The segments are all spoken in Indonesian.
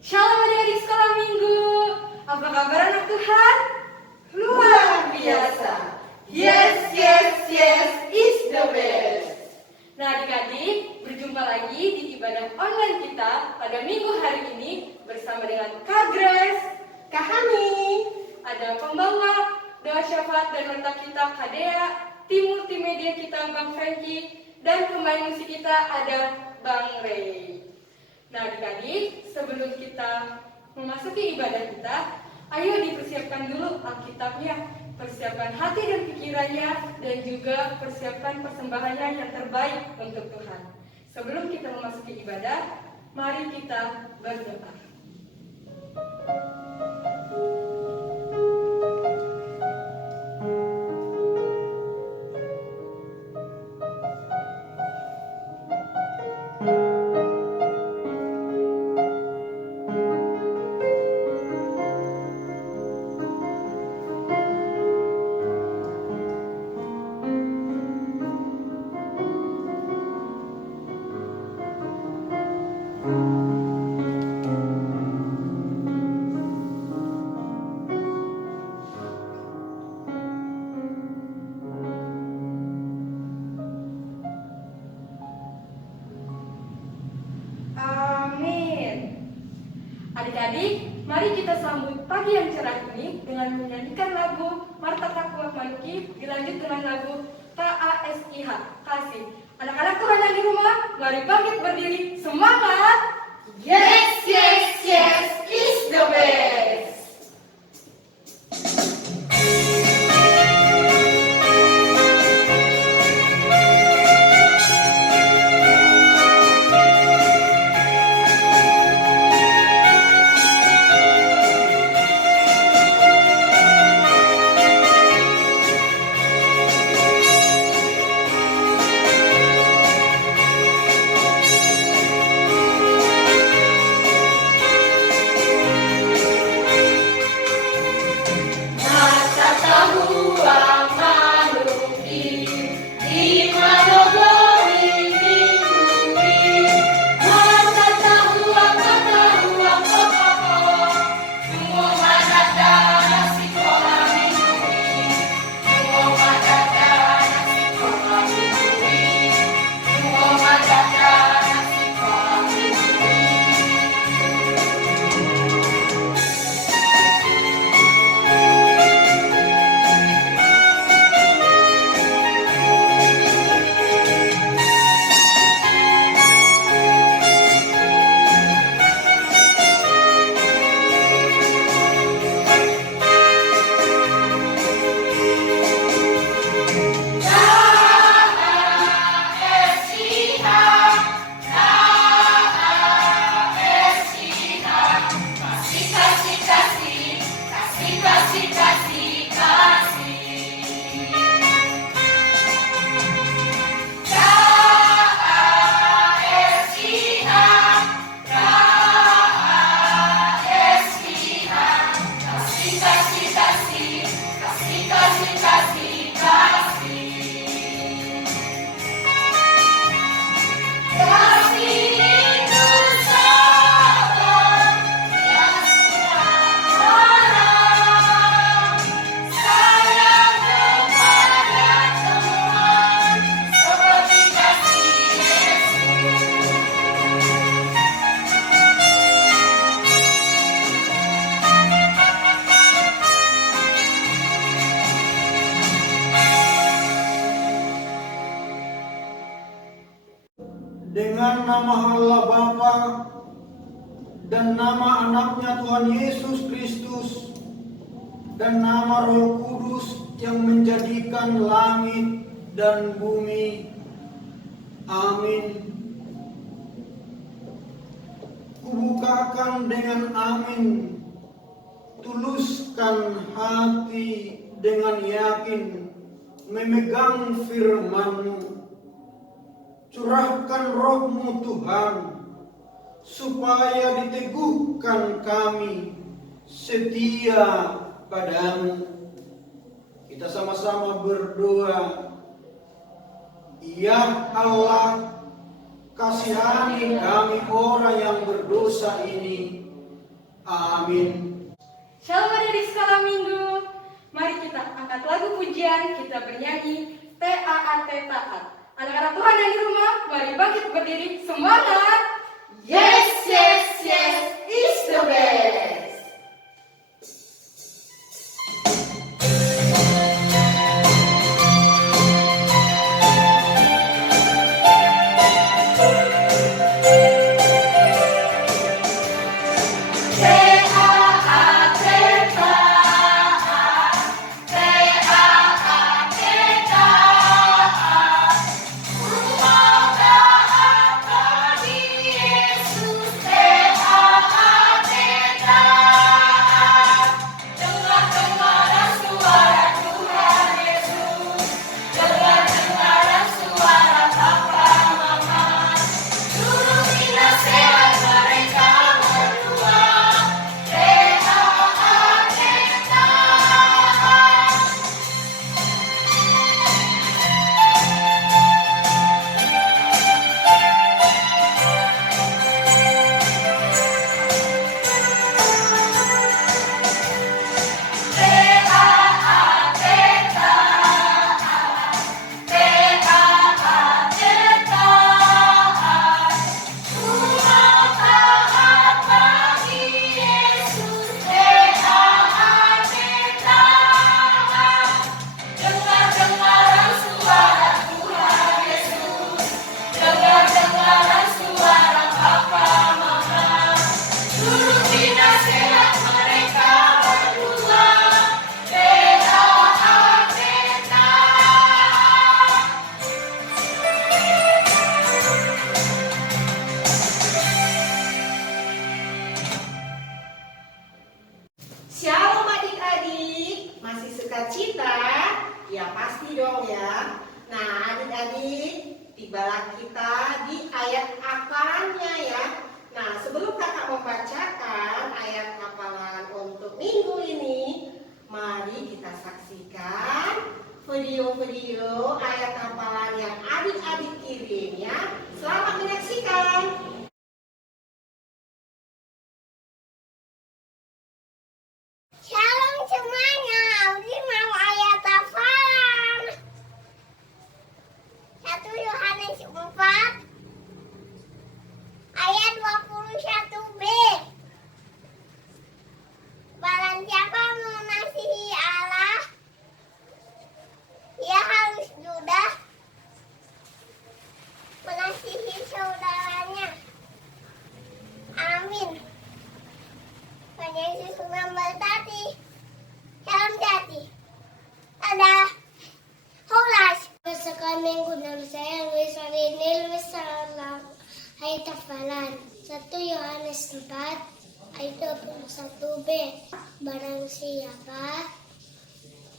Shalom adik-adik sekolah minggu. Apa kabar anak Tuhan? Luar biasa. Yes, it's the best. Nah adik-adik, berjumpa lagi di ibadah online kita pada minggu hari ini bersama dengan Kak Grace, Kak Hani, ada pembawa doa syafaat dan nota kita Kak Dea, tim multimedia kita Bang Franky, dan pemain musik kita ada Bang Ray. Nah adik-adik, sebelum kita memasuki ibadah kita, ayo dipersiapkan dulu Alkitabnya, persiapkan hati dan pikirannya, dan juga persiapkan persembahannya yang terbaik untuk Tuhan. Sebelum kita memasuki ibadah, mari kita berdoa. Adik-adik, mari kita sambut pagi yang cerah ini dengan menyanyikan lagu Marta Takwa Manuki, dilanjut dengan lagu KASIH, Kasih. Anak-anak Tuhan yang di rumah, mari bangkit berdiri, semangat! Yes, it's the best! Dengan nama Allah Bapa dan nama anaknya Tuhan Yesus Kristus dan nama Roh Kudus yang menjadikan langit dan bumi. Amin. Kubukakan dengan amin, tuluskan hati dengan yakin, memegang firman-Mu. Curahkan Roh-Mu Tuhan, supaya diteguhkan kami setia padamu. Kita sama-sama berdoa. Ya Allah, kasihani kami orang yang berdosa ini, Amin. Shalom adik sekolah minggu. Mari kita angkat lagu pujian, kita bernyanyi Taat Taat. Anak-anak Tuhan yang di rumah, mari bangkit berdiri, semangat. Yes, yes, yes, it's the best. Shalom adik-adik, masih suka cita? Ya pasti dong ya. Nah adik-adik, tibalah kita di ayat hafalannya ya. Nah sebelum kakak membacakan ayat hafalan untuk minggu ini, mari kita saksikan video-video ayat hafalan yang adik-adik kirim ya. Selamat menyaksikan. Shalom semuanya, Audi mau ayat hafalan 1 Yohanes 4 ayat 21b. Barang siapa mengasihi Allah, ia harus juga mengasihi saudaranya. Amin. Tuhan Yesus memberkati. Salam jati. Dadah. Holas. Sekolah minggu nama saya Luis Arinil Salam. Ayat hafalan 1 Yohanes 4 ayat 21b. Barang siapa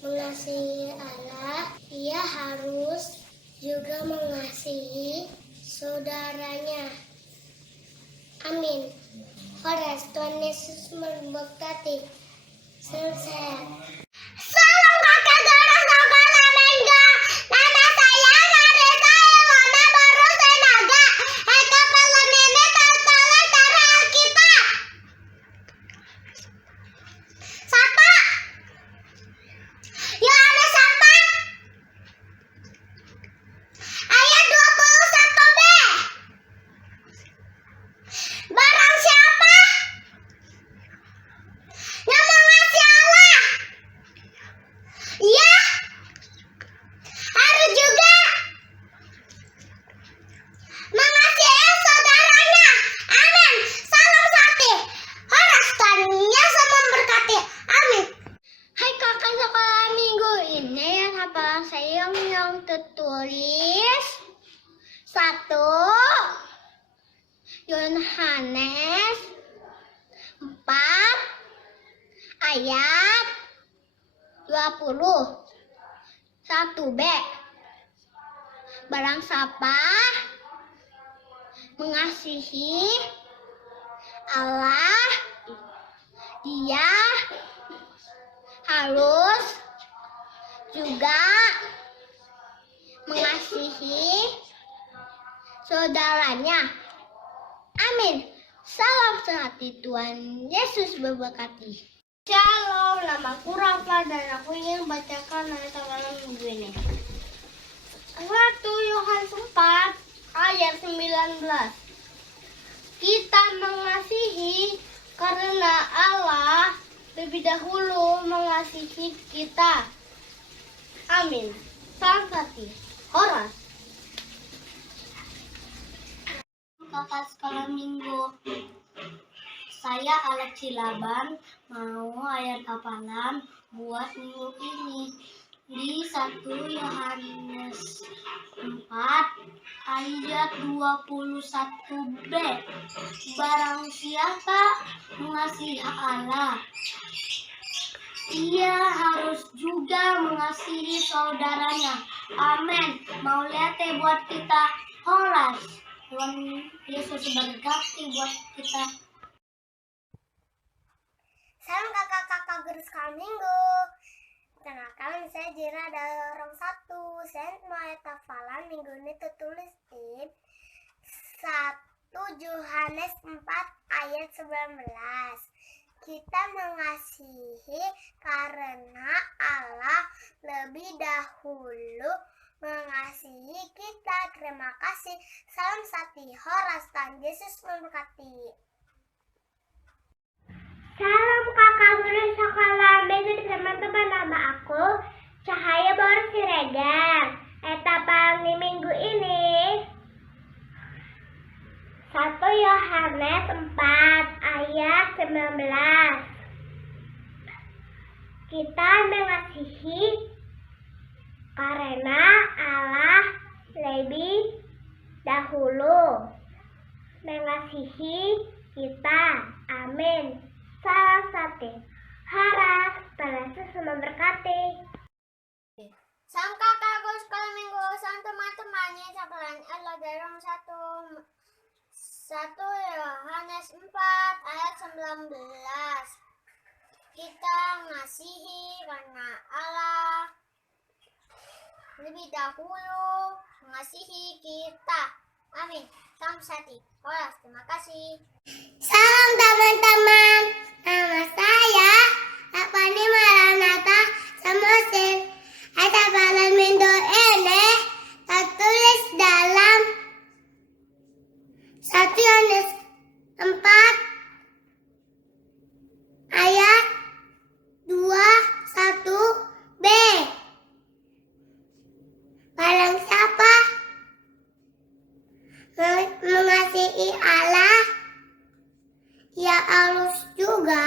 mengasihi Allah, ia harus juga mengasihi saudaranya. Amin. Horas, Tuhan Yesus memberkati. Selesai. Salam kakak Dora Sekolah Minggu. Nama saya Narita Ilona Baru Senaga. Kepala nenek tertulis dari Alkitab. Sapa. Yohanes 4 ayat 21b. Barang siapa yang mengasihi Allah, ia harus juga mengasihi saudaranya. Amin. Salam satu. Horas, Tuhan Yesus memberkati. Amin. Hai kakak sekolah minggu, ini yang hafalan saya yang tertulis 1 Yohanes 4 ayat 21b. Barang siapa mengasihi Allah, dia harus juga mengasihi saudaranya. Amin. Salam sehati, Tuhan Yesus memberkati. Shalom, namaku Rafa dan aku ingin bacakan ayat malam minggu ini. 1 Yohanes 4 ayat 19. Kita mengasihi karena Allah lebih dahulu mengasihi kita. Amin. Salam sehati. Horas. Kakak sekolah minggu. Saya Alex Cilaban mau ayat hafalan buat minggu ini di 1 Yohanes 4 ayat 21b. Barang siapa mengasihi Allah, ia harus juga mengasihi saudaranya. Amin. Mau lihat buat kita horas. Tuhan Yesus berkati buat kita. Salam kakak-kakak guru sekolah minggu. Kenalkan saya Jira dari orang 1. Saya mau ayat hafalan minggu ini tertulis di 1 Yohanes 4 ayat 19. Kita mengasihi karena Allah lebih dahulu mengasihi kita. Terima kasih. Salam sati. Horas, Tuhan Yesus memberkati. Salam kakak guru sekolah minggu teman-teman, nama aku Cahaya Boris Siregar. Etapa di minggu ini 1 Yohanes 4 ayat 19. Kita mengasihi karena Allah lebih dahulu mengasihi kita. Amin. Salam satu. Harap Tuhan Yesus memberkati. Salam kakak guru sekolah minggu. Salam teman-temannya. Salam Allah dari orang 1 Yohanes 4 ayat 19. Kita mengasihi karena Allah lebih dahulu mengasihi kita. Amin. Salam sati. Horas, terima kasih. Salam teman-teman. Nama saya Apani Maranatha Samuel. Ada balan minggu ini tertulis dalam 1 Yohanes 4 ayat 21b. Barang siapa mengasihi Allah, ia harus juga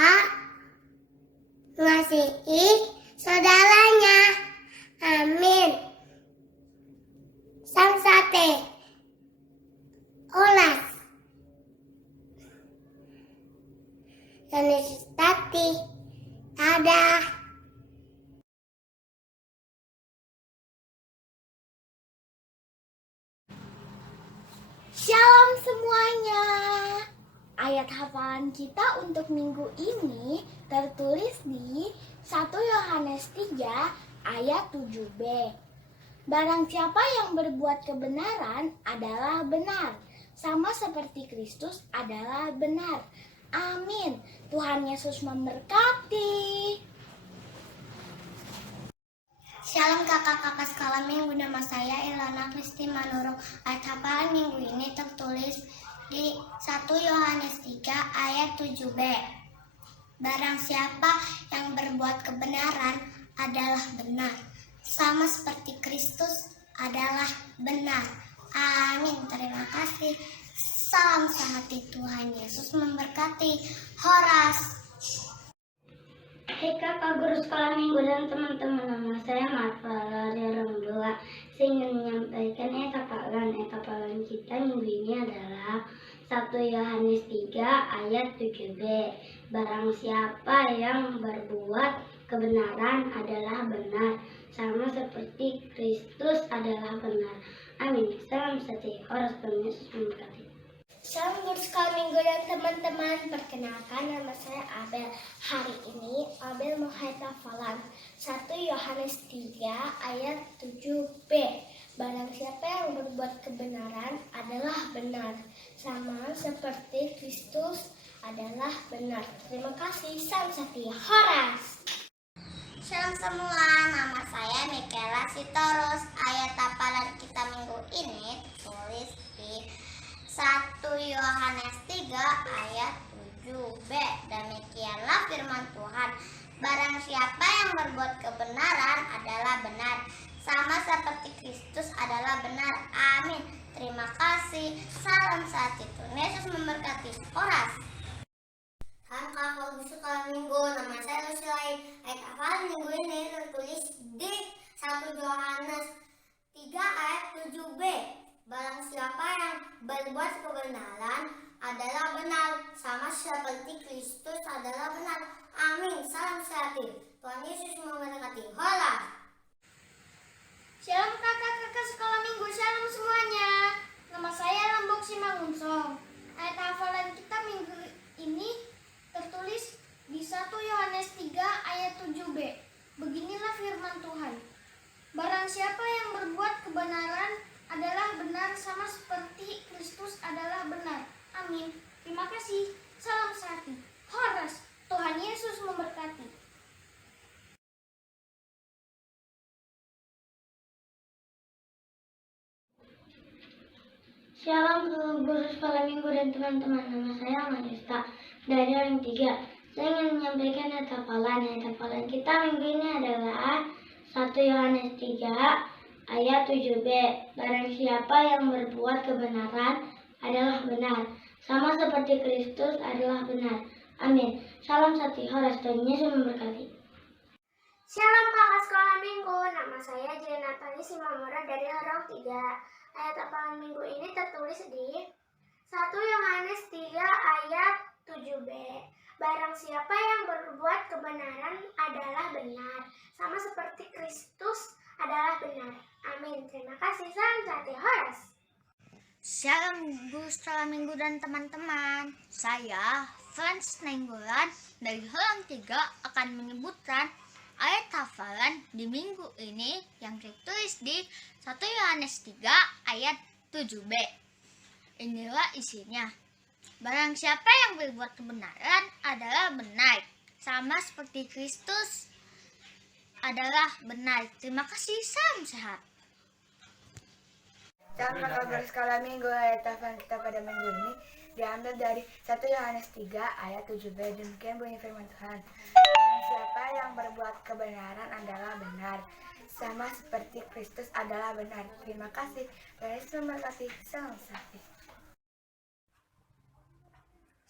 mengasihi saudaranya. Amin. Sang sate. Olas. Dan Yesus tati. Dadah. Shalom semuanya. Ayat hafalan kita untuk minggu ini tertulis di 1 Yohanes 3 ayat 7b. Barang siapa yang berbuat kebenaran adalah benar, sama seperti Kristus adalah benar. Amin. Tuhan Yesus memberkati. Shalom kakak-kakak sekolah minggu, nama saya Ilana Kristi Manurung. Ayat hafalan minggu ini tertulis di 1 Yohanes 3 ayat 7b. Barang siapa yang berbuat kebenaran adalah benar, sama seperti Kristus adalah benar. Amin. Terima kasih. Salam sehati, Tuhan Yesus memberkati. Horas. Hai kakak guru sekolah minggu dan teman-teman, nama saya Marfa dari orang 2. Saya ingin menyampaikan etapalan kita minggu ini adalah 1 Yohanes 3 ayat 7b. Barang siapa yang berbuat kebenaran adalah benar, sama seperti Kristus adalah benar. Amin. Salam satu. Horas, Tuhan Yesus memberkati. Salam guru sekolah minggu dan teman-teman. Perkenalkan, nama saya Abel. Hari ini Abel mau hafalan 1 Yohanes 3 ayat 7b. Barang siapa yang berbuat kebenaran adalah benar, sama seperti Kristus adalah benar. Terima kasih, Salam Sati Horas. Shalom semua, nama saya Michaela Sitorus. Ayat hafalan kita minggu ini tulis di 1 Yohanes 3 ayat 7b. Demikianlah firman Tuhan. Barang siapa yang berbuat kebenaran adalah benar, sama seperti Kristus adalah benar. Amin. Terima kasih. Salam satu. Tuhan Yesus memberkati. Horas. Salam kakak sekolah minggu. Nama saya Lucilain. Ayat hafalan minggu ini tertulis di 1 Yohanes 3 ayat 7b. Barang siapa yang berbuat kebenaran adalah benar, sama seperti Kristus adalah benar. Amin. Salam sehat. Tuhan Yesus memberkati. Horas. Shalom kakak-kakak sekolah minggu, shalom semuanya. Nama saya Lambok Simangunsong. Ayat hafalan kita minggu ini tertulis di 1 Yohanes 3 ayat 7b. Beginilah firman Tuhan. Barang siapa yang berbuat kebenaran adalah benar, sama seperti Kristus adalah benar. Amin. Terima kasih. Salam sehati. Horas. Tuhan Yesus memberkati. Shalom guru sekolah minggu dan teman-teman. Nama saya Manista dari orang 3. Saya ingin menyampaikan ayat hafalan kita minggu ini adalah 1 Yohanes 3 ayat 7b. Barang siapa yang berbuat kebenaran adalah benar, sama seperti Kristus adalah benar. Amin. Salam satu. Horas. Tuhan Yesus memberkati. Shalom kakak sekolah minggu. Nama saya Jenatani Simamura dari orang 3. Ayat hafalan minggu ini tertulis di 1 Yohanes 3 ayat 7b. Barang siapa yang berbuat kebenaran adalah benar, sama seperti Kristus adalah benar. Amin. Terima kasih. Salam satu. Horas. Shalom guru sekolah minggu dan teman-teman. Saya Frans Nainggolan dari Halaman 3 akan menyebutkan ayat hafalan di minggu ini yang tertulis di 1 Yohanes 3 ayat 7b. Inilah isinya. Barang siapa yang berbuat kebenaran adalah benar, sama seperti Kristus adalah benar. Terima kasih. Salam sehat. Salam kakak guru sekolah minggu. Ayat hafalan kita pada minggu ini diambil dari 1 Yohanes 3 ayat 7b. Demikian bunyi firman Tuhan. Siapa yang berbuat kebenaran adalah benar, sama seperti Kristus adalah benar. Terima kasih. Tuhan Yesus memberkati. Salam sakti.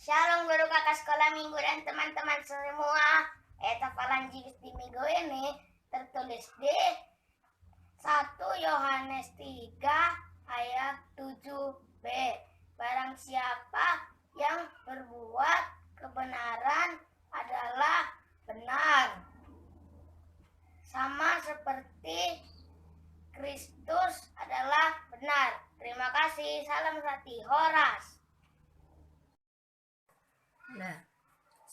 Shalom guru kakak sekolah minggu dan teman-teman semua. Ayat hafalan di minggu ini tertulis di 1 Yohanes 3 ayat 7b. Barang siapa yang berbuat kebenaran adalah benar, sama seperti Kristus adalah benar. Terima kasih. Salam sati. Horas.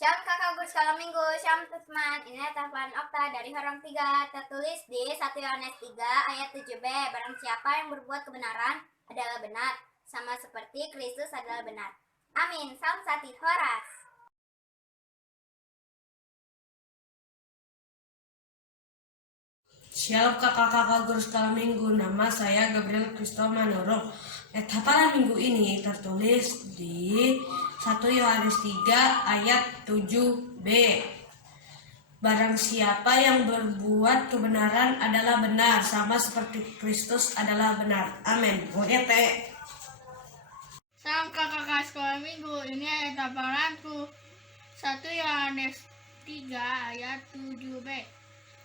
Shalom kakak guru sekolah minggu, shalom teman. Ini hafalan Okta dari Horong 3, tertulis di 1 Yohanes 3 ayat 7b. Barang siapa yang berbuat kebenaran adalah benar, sama seperti Kristus adalah benar. Amin. Salam sati. Horas. Shalom kakak-kakak guru sekolah minggu, nama saya Gabriel Kristo Manurung. Ayat hafalan minggu ini tertulis di 1 Yohanes 3 ayat 7b. Barang siapa yang berbuat kebenaran adalah benar, sama seperti Kristus adalah benar. Amin. Salam kakak sekolah minggu, ini ayat hafalanku 1 Yohanes 3 ayat 7b.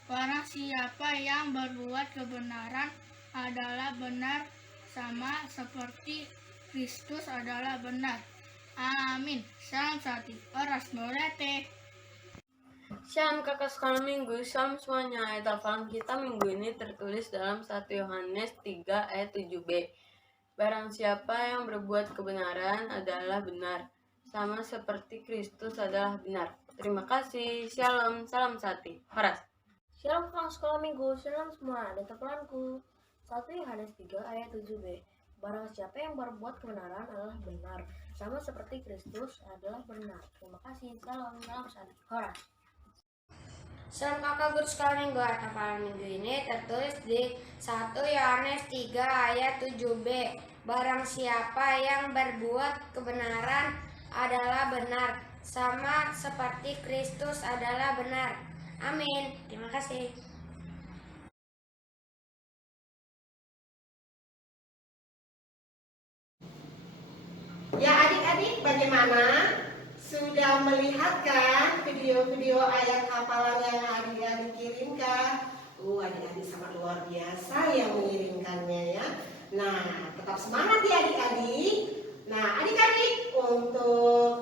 Barang siapa yang berbuat kebenaran adalah benar, sama seperti Kristus adalah benar. Amin. Salam satu. Horas. Morete. Shalom kakak sekolah minggu, shalom semuanya. Ayat hafalan kita minggu ini tertulis dalam 1 Yohanes 3 ayat 7b. Barang siapa yang berbuat kebenaran adalah benar, sama seperti Kristus adalah benar. Terima kasih. Shalom. Salam sati. Horas. Shalom kakak sekolah minggu, shalom semua. Ada hafalanku 1 Yohanes 3 ayat 7b. Barang siapa yang berbuat kebenaran adalah benar, sama seperti Kristus adalah benar. Terima kasih. Salam Horas. Salam kakak guru sekolah minggu. Hafalan minggu ini tertulis di 1 Yohanes 3 ayat 7b. Barang siapa yang berbuat kebenaran adalah benar, sama seperti Kristus adalah benar. Amin. Terima kasih. Ya adik-adik, bagaimana? Sudah melihat kan video-video ayat hafalan yang adik-adik kirimkan? Adik-adik sangat luar biasa yang mengirimkannya ya. Nah, tetap semangat ya adik-adik. Nah, adik-adik, untuk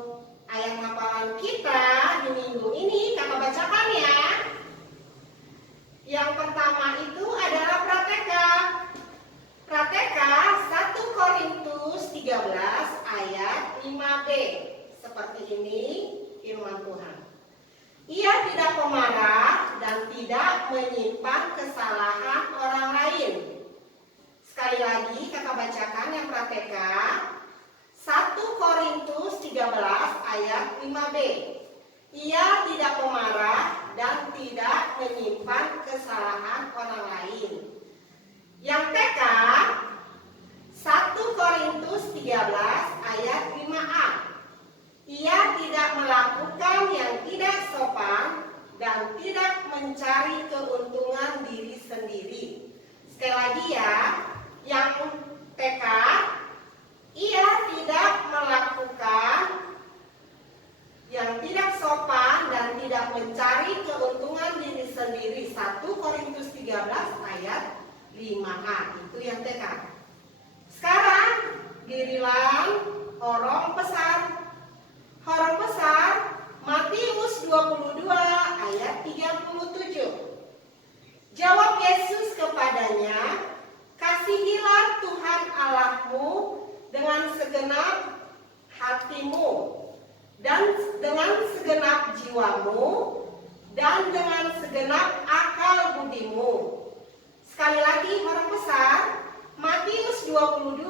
ayat hafalan kita di minggu ini kakak bacakan ya. Yang pertama itu adalah prateka. Prateka 1 Korintus 13 ayat 5b. Seperti ini firman Tuhan. Ia tidak pemarah dan tidak menyimpan kesalahan orang lain. Sekali lagi kakak bacakan yang prateka 1 Korintus 13 ayat 5b. Ia tidak pemarah dan tidak menyimpan kesalahan orang lain. Yang TK 1 Korintus 13 ayat 5a. Ia tidak melakukan yang tidak sopan dan tidak mencari keuntungan diri sendiri. Sekali lagi ya, yang TK, ia tidak melakukan yang tidak sopan dan tidak mencari keuntungan diri sendiri. 1 Korintus 13 ayat 5a, itu yang TK. Sekarang giliran orang besar. Orang besar Matius 22 ayat 37. Jawab Yesus kepadanya, kasihilah Tuhan Allahmu dengan segenap hatimu dan dengan segenap jiwamu dan dengan segenap akal budimu. Sekali lagi orang besar Matius 22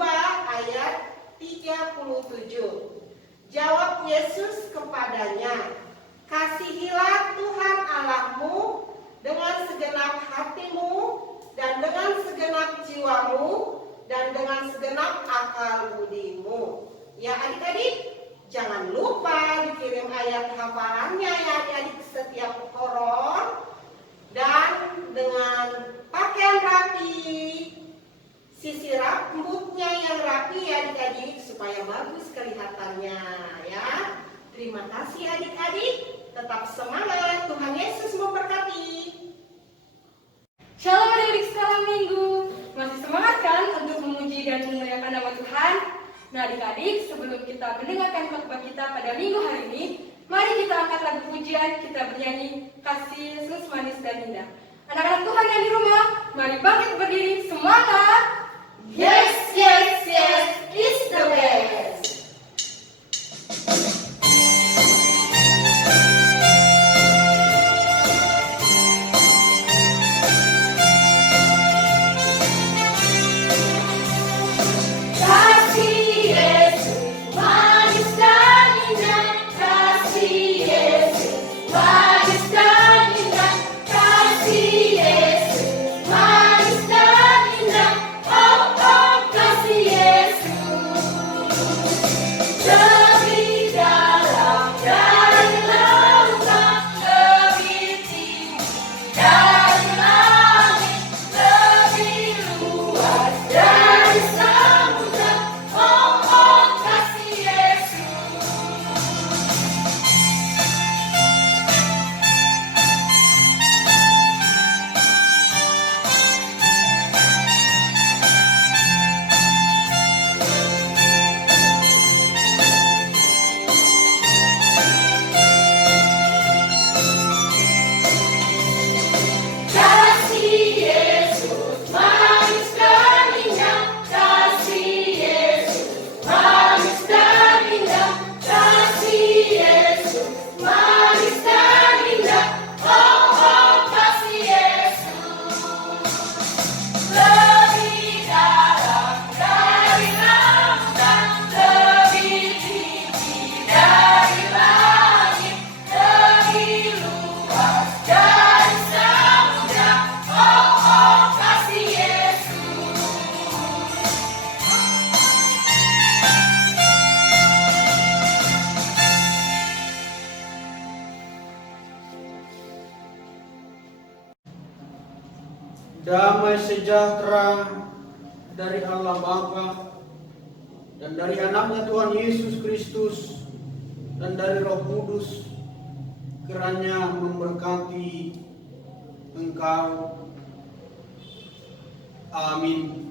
ayat 37. Jawab Yesus kepadanya, kasihilah Tuhan Allahmu dengan segenap hatimu dan dengan segenap jiwamu dan dengan segenap akal budimu. Ya adik-adik, jangan lupa dikirim ayat hafalannya ya adik-adik setiap koron. Dan dengan pakaian rapi, sisir rambutnya yang rapi ya adik-adik supaya bagus kelihatannya ya. Terima kasih adik-adik, tetap semangat, Tuhan Yesus memberkati. Shalom adik-adik sekolah minggu. Masih semangat kan untuk memuji dan memuliakan nama Tuhan? Nah adik-adik, sebelum kita mendengarkan khotbah kita pada minggu hari ini, mari kita angkat lagu pujian, kita bernyanyi Kasih Yesus Manis dan Indah. Anak-anak Tuhan yang di rumah, mari bangkit berdiri, semangat! Yes, yes, yes, it's the best. Kasih Yesus manis dan indah, kasih Yesus manis dan indah, kasih Yesus manis dan indah, oh oh kasih Yesus. damai sejahtera dari Allah Bapa dan dari anaknya Tuhan Yesus Kristus dan dari Roh Kudus kiranya memberkati engkau. Amin.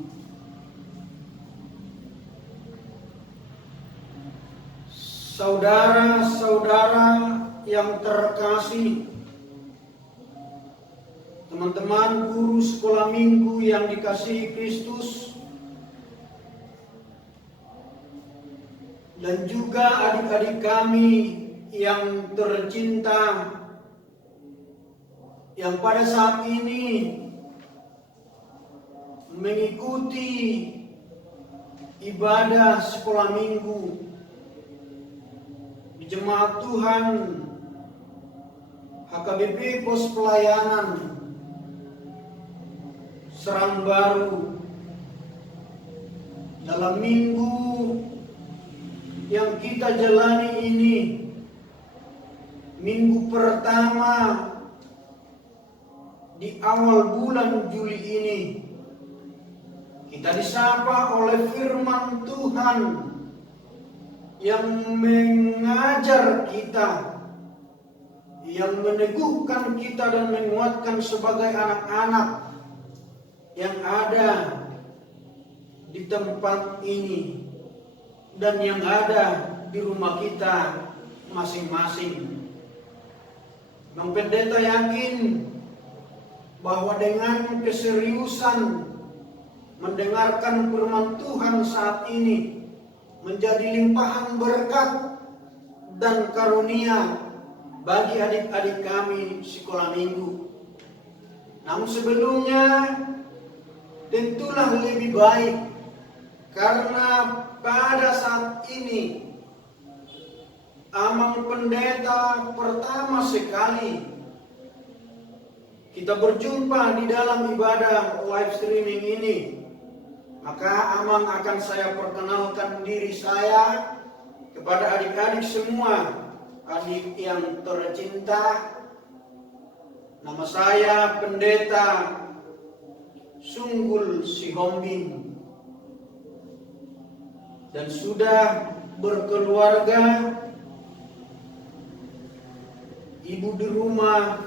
Saudara-saudara yang terkasih, teman-teman guru sekolah minggu yang dikasihi Kristus, dan juga adik-adik kami yang tercinta, yang pada saat ini mengikuti ibadah sekolah minggu di Jemaat Tuhan HKBP Pos Pelayanan Serang Baru dalam minggu yang kita jalani ini, minggu pertama di awal bulan Juli ini. Kita disapa oleh firman Tuhan yang mengajar kita, yang meneguhkan kita dan menguatkan sebagai anak-anak yang ada di tempat ini dan yang ada di rumah kita masing-masing. Bang Pendeta yakin bahwa dengan keseriusan mendengarkan firman Tuhan saat ini menjadi limpahan berkat dan karunia bagi adik-adik kami sekolah minggu. Namun sebelumnya tentulah lebih baik karena pada saat ini Amang Pendeta pertama sekali kita berjumpa di dalam ibadah live streaming ini. Maka Amang akan saya perkenalkan diri saya kepada adik-adik semua, adik yang tercinta. Nama saya Pendeta Sunggul Sihombing dan sudah berkeluarga, ibu di rumah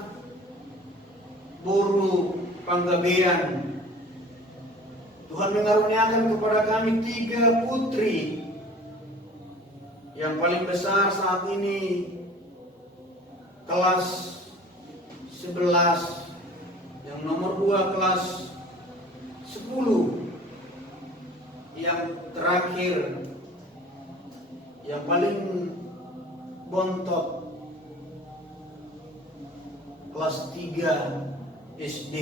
Boru Panggabean. Tuhan mengaruniakan kepada kami 3 putri. Yang paling besar saat ini kelas 11, yang nomor 2 kelas 10, yang terakhir yang paling bontot kelas 3 SD.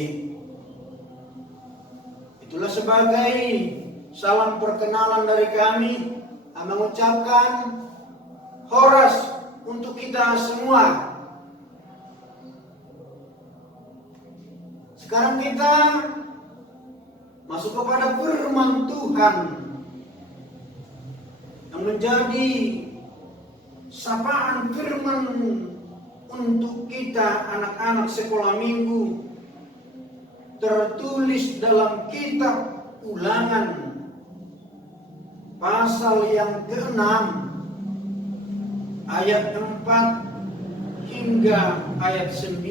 Itulah sebagai salam perkenalan dari kami, mengucapkan horas untuk kita semua. Sekarang kita masuk kepada firman Tuhan yang menjadi sapaan firman untuk kita anak-anak sekolah minggu, tertulis dalam kitab Ulangan pasal yang ke-6 ayat 4 hingga ayat 9.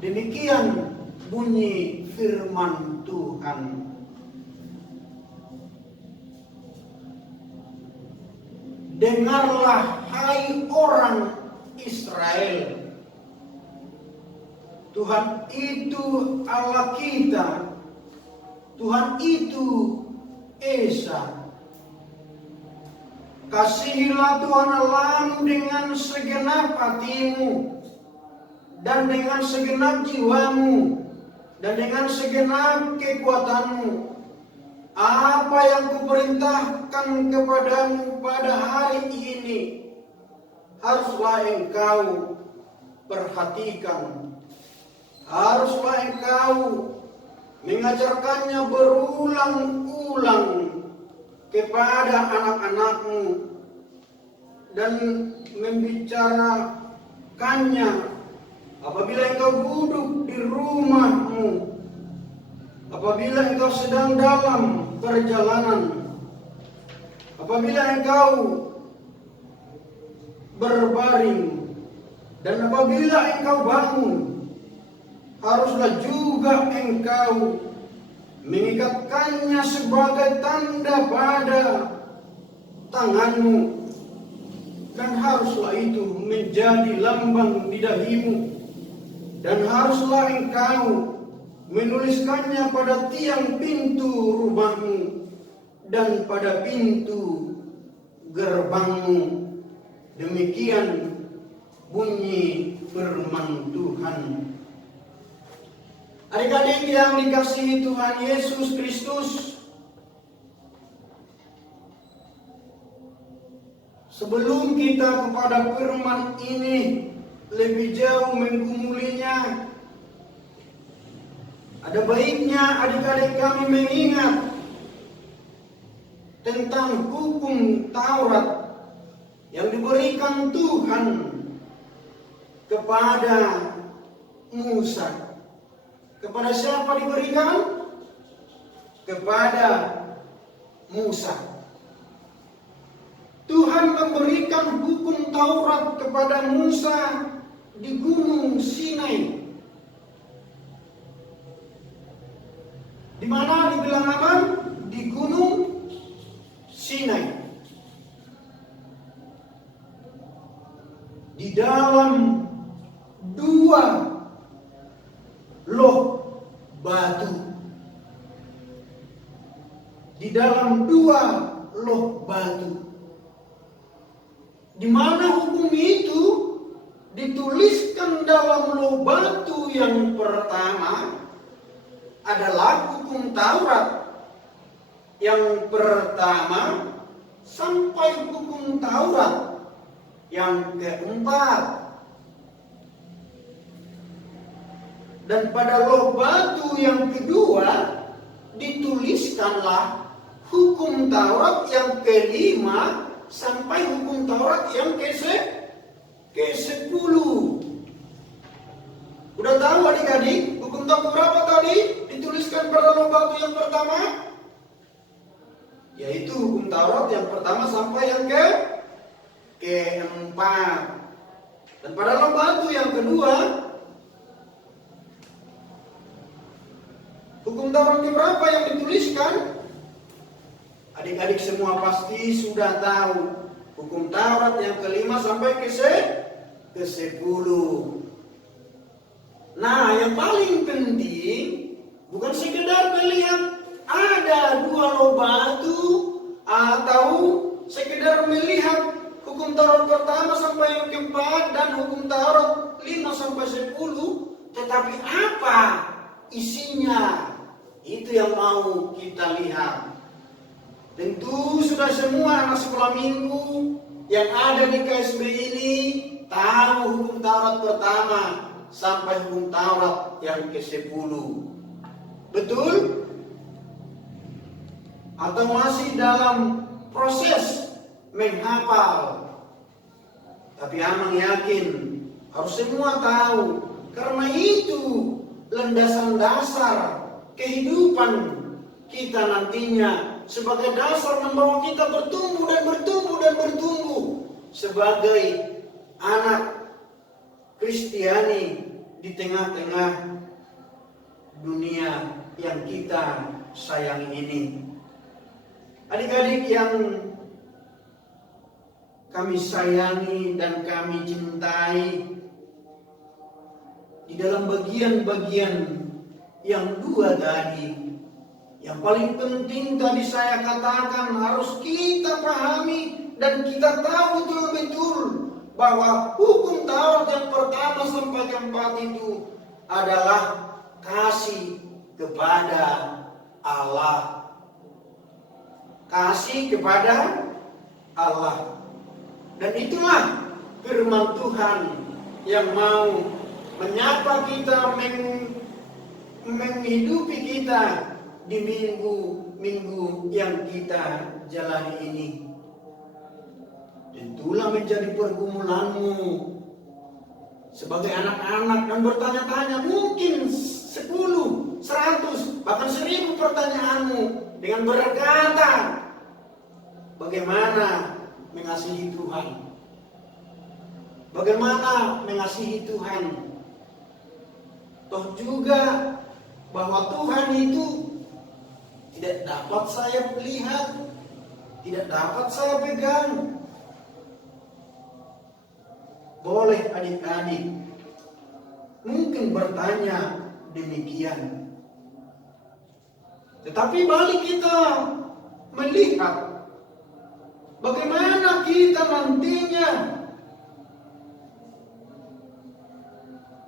Demikian bunyi firman Tuhan. Dengarlah hai orang Israel, Tuhan itu Allah kita, Tuhan itu Esa. Kasihilah Tuhan Allahmu dengan segenap hatimu, dan dengan segenap jiwamu, dan dengan segenap kekuatanmu. Apa yang kuperintahkan kepadamu pada hari ini, haruslah engkau perhatikan. Haruslah engkau mengajarkannya berulang-ulang kepada anak-anakmu dan membicarakannya apabila engkau duduk di rumahmu apabila engkau sedang dalam perjalanan, apabila engkau berbaring, dan apabila engkau bangun, haruslah juga engkau mengikatkannya sebagai tanda pada tanganmu, dan haruslah itu menjadi lambang di dahimu, dan haruslah engkau menuliskannya pada tiang pintu rumahmu dan pada pintu gerbangmu. Demikian bunyi firman Tuhan. Adik-adik yang dikasihi Tuhan Yesus Kristus, sebelum kita kepada firman ini lebih jauh menggumulinya, ada baiknya adik-adik kami mengingat tentang hukum Taurat yang diberikan Tuhan kepada Musa. Kepada siapa diberikan? Kepada Musa. Tuhan memberikan hukum Taurat kepada Musa di Gunung Sinai. Di mana dibilang apa? Di Gunung Sinai. Di dalam 2 loh batu. Di dalam 2 loh batu. Di mana hukum itu dituliskan dalam loh batu yang pertama adalah hukum Taurat yang pertama sampai hukum Taurat yang keempat. Dan pada loh batu yang kedua dituliskanlah hukum Taurat yang kelima sampai hukum Taurat yang ke-10. Udah tahu adik-adik hukum Taurat berapa tadi dituliskan pada loh batu yang pertama? Yaitu hukum Taurat yang pertama sampai yang keempat. Dan pada loh batu yang kedua, hukum Taurat berapa yang dituliskan? Adik-adik semua pasti sudah tahu. Hukum Taurat yang kelima sampai ke-10. Nah, yang paling penting bukan sekedar melihat ada 2 loh batu atau sekedar melihat hukum Taurat pertama sampai yang keempat dan hukum Taurat 5 sampai 10, tetapi apa isinya? Itu yang mau kita lihat. Tentu sudah semua anak sekolah minggu yang ada di KSB ini tahu hukum Taurat pertama sampai hukum Taurat yang ke-10. Betul? Atau masih dalam proses menghafal? Tapi Amang yakin harus semua tahu, karena itu landasan dasar kehidupan kita nantinya, sebagai dasar membawa kita bertumbuh dan bertumbuh dan bertumbuh sebagai anak Kristiani di tengah-tengah dunia yang kita sayangi ini. Adik-adik yang kami sayangi dan kami cintai, di dalam bagian-bagian yang 2 tadi, yang paling penting tadi saya katakan harus kita pahami dan kita tahu betul-betul bahwa hukum Taurat yang pertama sampai keempat itu adalah kasih kepada Allah. Kasih kepada Allah. Dan itulah firman Tuhan yang mau menyapa kita, menghidupi kita di minggu-minggu yang kita jalani ini. Tentulah menjadi pergumulanmu sebagai anak-anak dan bertanya-tanya, mungkin 10, 100, bahkan 1000 pertanyaanmu dengan berkata, bagaimana mengasihi Tuhan? Bagaimana mengasihi Tuhan? Toh juga bahwa Tuhan itu tidak dapat saya lihat, tidak dapat saya pegang. Boleh adik-adik mungkin bertanya demikian. Tetapi balik kita melihat bagaimana kita nantinya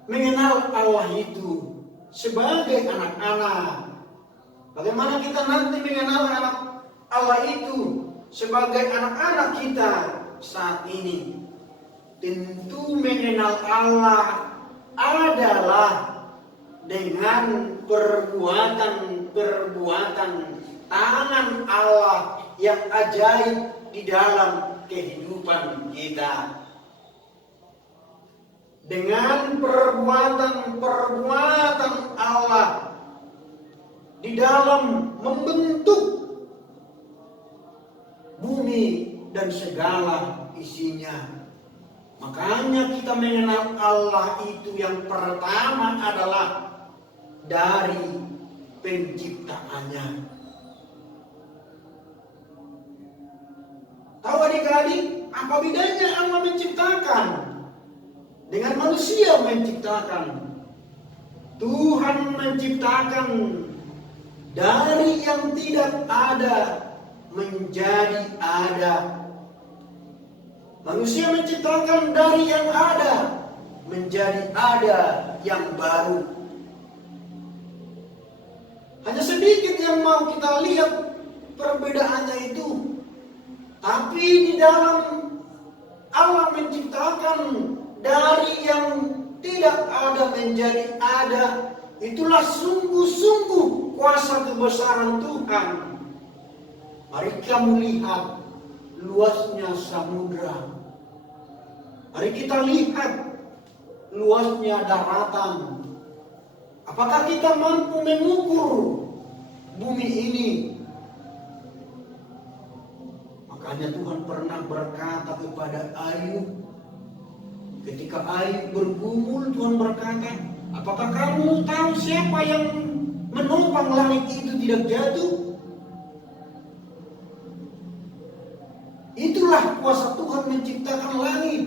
mengenal Allah itu sebagai anak-anak. Bagaimana kita nanti mengenal anak Allah itu sebagai anak-anak kita saat ini. Tentu mengenal Allah adalah dengan perbuatan-perbuatan tangan Allah yang ajaib di dalam kehidupan kita. Dengan perbuatan-perbuatan Allah di dalam membentuk bumi dan segala isinya. Makanya kita mengenal Allah itu yang pertama adalah dari penciptaannya. Tahu adik-adik, apa bedanya Allah menciptakan dengan manusia menciptakan? Tuhan menciptakan dari yang tidak ada menjadi ada. Manusia menciptakan dari yang ada menjadi ada yang baru. Hanya sedikit yang mau kita lihat perbedaannya itu. Tapi di dalam Allah menciptakan dari yang tidak ada menjadi ada. Itulah sungguh-sungguh kuasa kebesaran Tuhan. Mari kamu lihat luasnya samudra. Mari kita lihat luasnya daratan. Apakah kita mampu mengukur bumi ini? Makanya Tuhan pernah berkata kepada Ayub. Ketika Ayub bergumul, Tuhan berkata, apakah kamu tahu siapa yang menopang langit itu tidak jatuh? Itulah kuasa Tuhan menciptakan langit.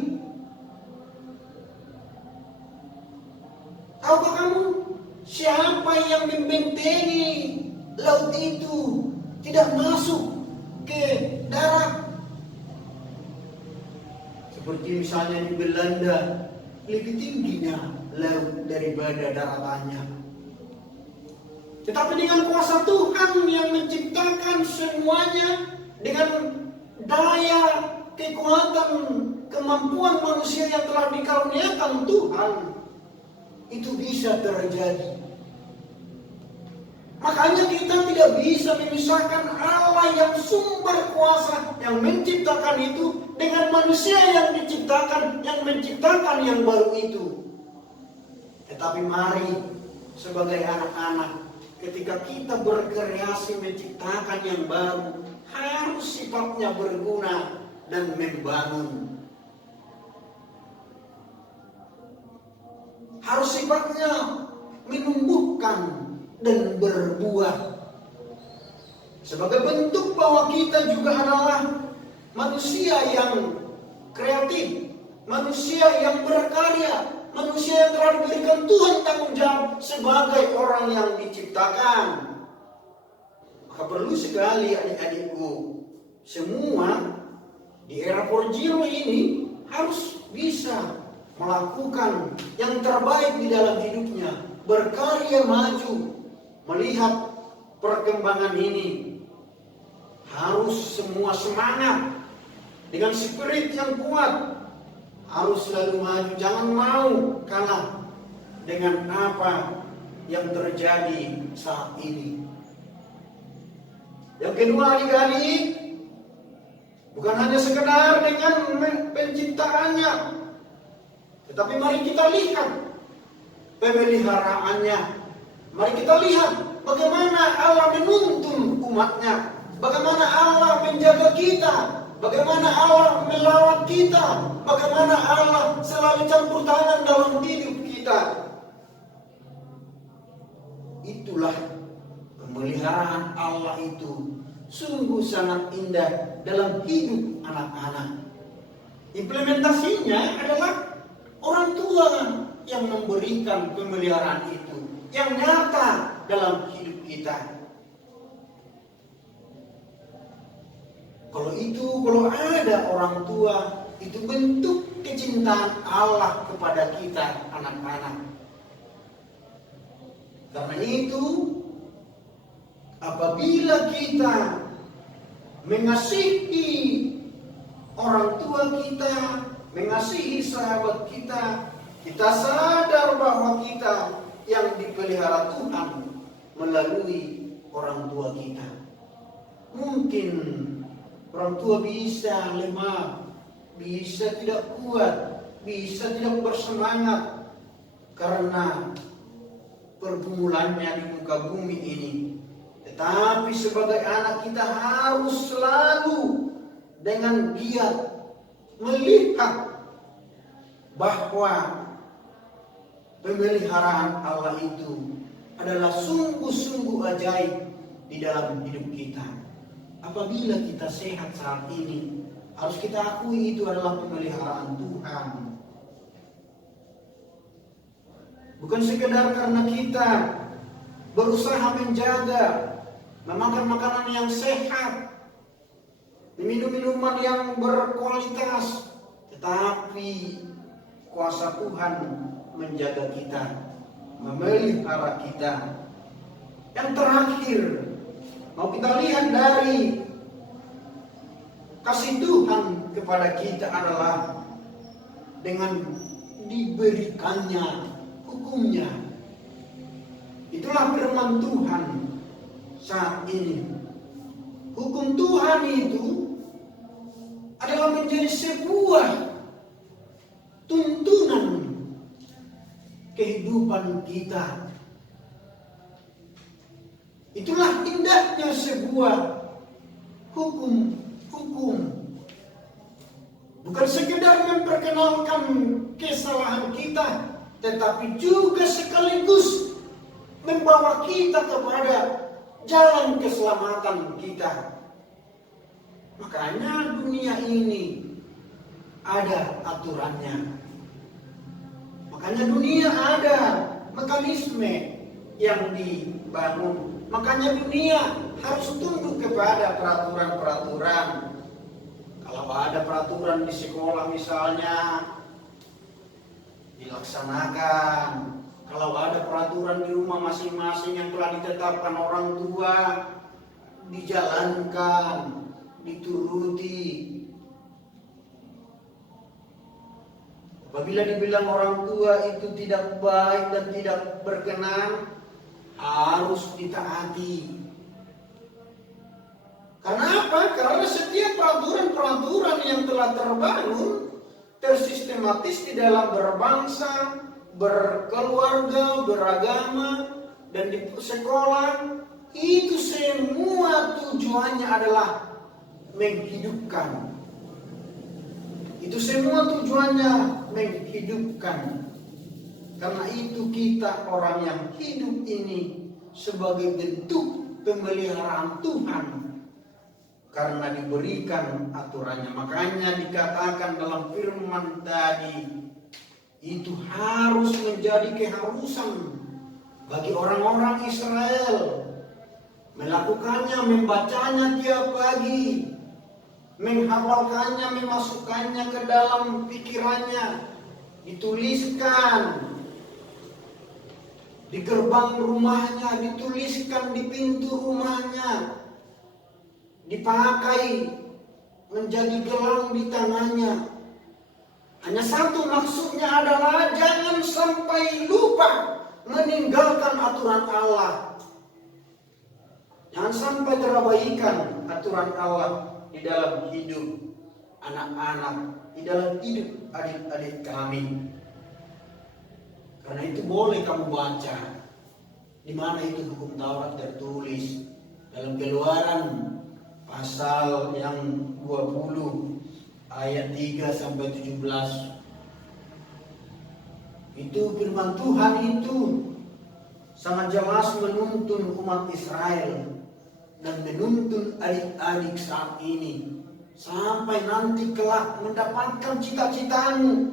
Tahukah kamu siapa yang membentengi laut itu tidak masuk ke darat? Seperti misalnya di Belanda, lebih tingginya laut daripada daratannya. Tetapi dengan kuasa Tuhan yang menciptakan semuanya, dengan daya, kekuatan, kemampuan manusia yang telah dikaruniakan Tuhan, itu bisa terjadi. Makanya kita tidak bisa memisahkan Allah yang sumber kuasa yang menciptakan itu dengan manusia yang diciptakan, yang menciptakan yang baru itu. Tetapi mari sebagai anak-anak, ketika kita berkreasi menciptakan yang baru, harus sifatnya berguna dan membangun. Harus sifatnya menumbuhkan dan berbuah. Sebagai bentuk bahwa kita juga adalah manusia yang kreatif, manusia yang berkarya, manusia yang telah diberikan Tuhan tanggung jawab sebagai orang yang diciptakan. Maka perlu sekali adik-adikku, semua di era 4.0 ini harus bisa melakukan yang terbaik di dalam hidupnya, berkarya maju, melihat perkembangan ini. Harus semua semangat dengan spirit yang kuat, harus selalu maju, jangan mau kalah dengan apa yang terjadi saat ini. Yang kedua adik-adik, bukan hanya sekedar dengan penciptaannya, tetapi mari kita lihat pemeliharaannya. Mari kita lihat bagaimana Allah menuntun umatnya, bagaimana Allah menjaga kita, bagaimana Allah melawat kita, bagaimana Allah selalu campur tangan dalam hidup kita. Itulah pemeliharaan Allah itu sungguh sangat indah dalam hidup anak-anak. Implementasinya adalah orang tua yang memberikan pemeliharaan itu, yang nyata dalam hidup kita. Kalau ada orang tua, itu bentuk kecintaan Allah kepada kita anak-anak. Karena itu, apabila kita mengasihi orang tua kita, mengasihi sahabat kita, kita sadar bahwa kita yang dipelihara Tuhan melalui orang tua kita. Mungkin orang tua bisa lemah, bisa tidak kuat, bisa tidak bersemangat karena pergumulannya di muka bumi ini. Tetapi sebagai anak kita harus selalu dengan giat melihat bahwa pemeliharaan Allah itu adalah sungguh-sungguh ajaib di dalam hidup kita. Apabila kita sehat saat ini, harus kita akui itu adalah pemeliharaan Tuhan. Bukan sekedar karena kita berusaha menjaga, memakan makanan yang sehat, minum minuman yang berkualitas, tetapi kuasa Tuhan menjaga kita, memelihara kita. Yang terakhir, mau kita lihat dari kasih Tuhan kepada kita adalah dengan diberikannya hukumnya. Itulah firman Tuhan saat ini. Hukum Tuhan itu adalah menjadi sebuah tuntunan kehidupan kita. Itulah indahnya sebuah hukum. Bukan sekedar memperkenalkan kesalahan kita, tetapi juga sekaligus membawa kita kepada jalan keselamatan kita. Makanya dunia ini ada aturannya. Makanya dunia ada mekanisme yang dibangun. Makanya dunia harus tunduk kepada peraturan-peraturan. Kalau ada peraturan di sekolah misalnya, dilaksanakan. Kalau ada peraturan di rumah masing-masing yang telah ditetapkan orang tua, dijalankan, dituruti. Apabila dibilang orang tua itu tidak baik dan tidak berkenan, harus ditaati. Karena apa? Karena setiap peraturan-peraturan yang telah terbangun, tersistematis di dalam berbangsa, berkeluarga, beragama, dan di sekolah, itu semua tujuannya adalah menghidupkan. Itu semua tujuannya menghidupkan. Karena itu kita orang yang hidup ini sebagai bentuk pemeliharaan Tuhan. Karena diberikan aturannya. Makanya dikatakan dalam firman tadi, itu harus menjadi keharusan bagi orang-orang Israel. Melakukannya, membacanya tiap pagi, menghafalkannya, memasukkannya ke dalam pikirannya, dituliskan di gerbang rumahnya, dituliskan di pintu rumahnya, dipakai menjadi gelang di tangannya. Hanya satu maksudnya adalah jangan sampai lupa meninggalkan aturan Allah. Jangan sampai terabaikan aturan Allah di dalam hidup anak-anak, di dalam hidup adik-adik kami. Karena itu boleh kamu baca. Di mana itu hukum Taurat tertulis dalam Keluaran pasal yang 20 ayat 3 sampai 17. Itu firman Tuhan itu sangat jelas menuntun umat Israel dan menuntun adik-adik saat ini sampai nanti kelak mendapatkan cita-citamu.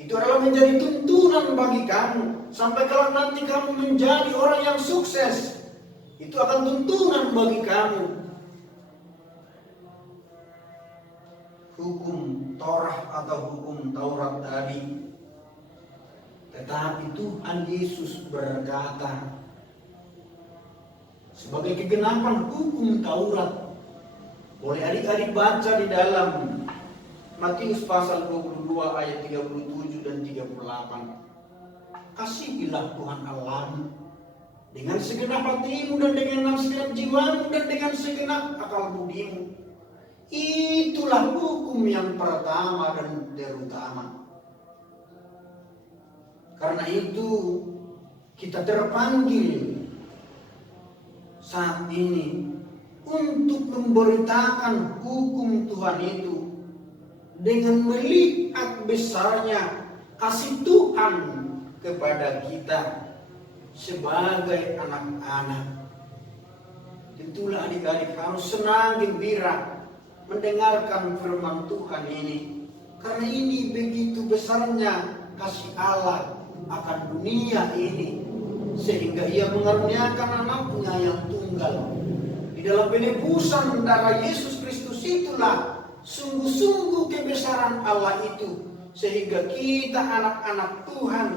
Itu adalah menjadi tuntunan bagi kamu sampai kelak nanti kamu menjadi orang yang sukses. Itu akan tuntunan bagi kamu. Hukum Torah atau hukum Taurat tadi. Tetapi Tuhan Yesus berkata, sebagai kegenapan hukum Taurat, boleh adik-adik baca di dalam Matius pasal 22 ayat 37 dan 38. Kasihilah Tuhan Allahmu dengan segenap hatimu dan dengan segenap jiwamu dan dengan segenap akal budimu. Itulah hukum yang pertama dan terutama. Karena itu kita terpanggil saat ini untuk memberitakan hukum Tuhan itu dengan melihat besarnya kasih Tuhan kepada kita sebagai anak-anak. Tentulah adik-adik harus senang gembira mendengarkan firman Tuhan ini. Karena ini begitu besarnya kasih Allah akan dunia ini, sehingga ia mengaruniakan anaknya yang tunggal. Di dalam penebusan darah Yesus Kristus itulah sungguh-sungguh kebesaran Allah itu, sehingga kita anak-anak Tuhan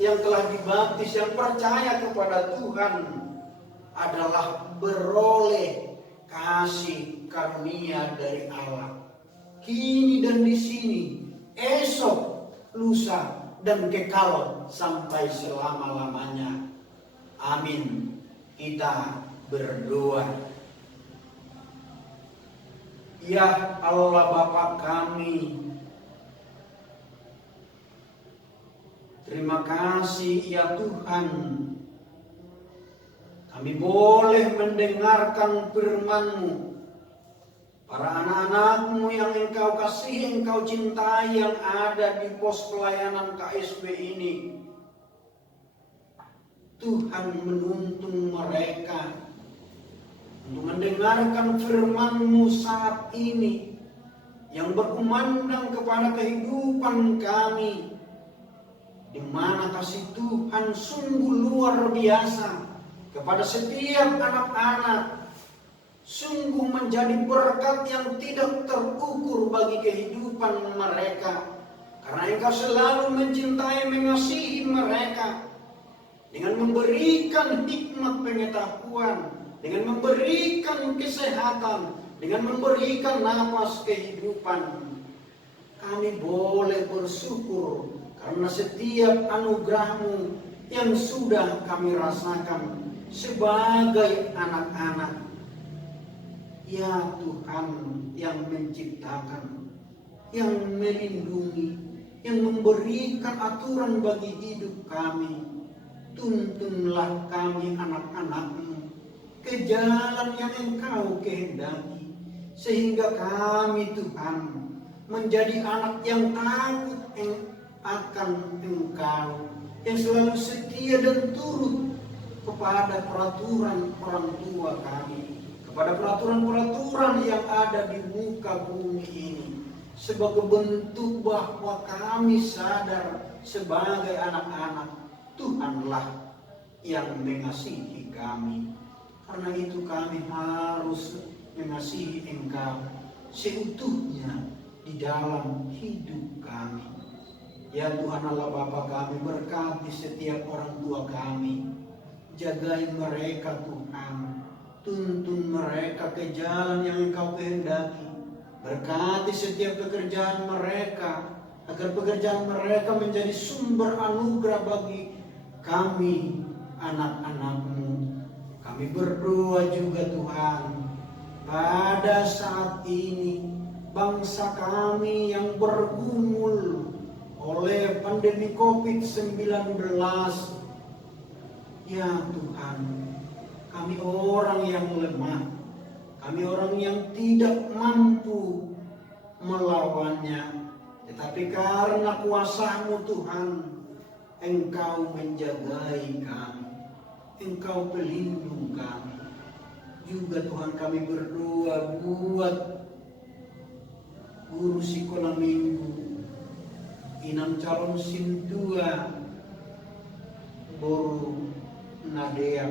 yang telah dibaptis, yang percaya kepada Tuhan adalah beroleh kasih karunia dari Allah. Kini dan di sini, esok, lusa, dan kekal sampai selama-lamanya. Amin. Kita berdoa. Ya Allah Bapa kami, terima kasih ya Tuhan. Kami boleh mendengarkan firman-Mu. Para anak-anak-Mu yang Engkau kasih, Engkau cintai yang ada di pos pelayanan KSB ini. Tuhan menuntun mereka untuk mendengarkan firman-Mu saat ini yang berkumandang kepada kehidupan kami, di mana kasih Tuhan sungguh luar biasa kepada setiap anak-anak. Sungguh menjadi berkat yang tidak terukur bagi kehidupan mereka. Karena Engkau selalu mencintai, mengasihi mereka dengan memberikan hikmat pengetahuan, dengan memberikan kesehatan, dengan memberikan nafas kehidupan. Kami boleh bersyukur karena setiap anugerah-Mu yang sudah kami rasakan sebagai anak-anak. Ya Tuhan yang menciptakan, yang melindungi, yang memberikan aturan bagi hidup kami. Tuntunlah kami anak-anak-Mu ke jalan yang Engkau kehendaki, sehingga kami Tuhan menjadi anak yang takut akan Engkau, yang selalu setia dan turut kepada peraturan orang tua kami, pada peraturan-peraturan yang ada di muka bumi ini, sebagai bentuk bahwa kami sadar sebagai anak-anak Tuhanlah yang mengasihi kami. Karena itu kami harus mengasihi Engkau seutuhnya di dalam hidup kami. Ya Tuhan Allah Bapa kami, berkati setiap orang tua kami, jagai mereka Tuhan. Tuntun mereka ke jalan yang Engkau kehendaki. Berkati setiap pekerjaan mereka, agar pekerjaan mereka menjadi sumber anugerah bagi kami, anak-anak-Mu. Kami berdoa juga Tuhan, pada saat ini bangsa kami yang bergumul oleh pandemi COVID-19, Ya Tuhan, kami orang yang lemah, kami orang yang tidak mampu melawannya. Tetapi karena kuasa-Mu Tuhan, Engkau menjagai kami, Engkau pelindung kami. Juga Tuhan kami berdoa buat guru sekolah minggu, Inam calon Sintua, Boru Nadea.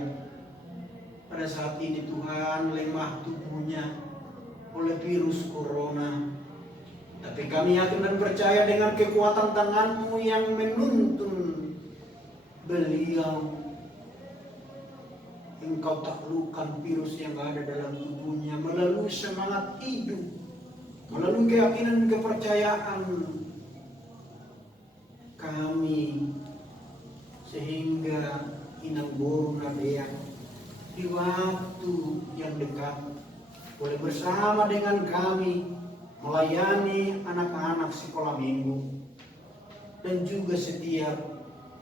Pada saat ini Tuhan lemah tubuhnya oleh virus corona. Tapi kami yakin dan percaya dengan kekuatan tangan-Mu yang menuntun beliau. Engkau taklukkan virus yang ada dalam tubuhnya melalui semangat hidup, melalui keyakinan dan kepercayaan kami, sehingga Inang Boru Nadea di waktu yang dekat boleh bersama dengan kami melayani anak-anak sekolah minggu, dan juga setiap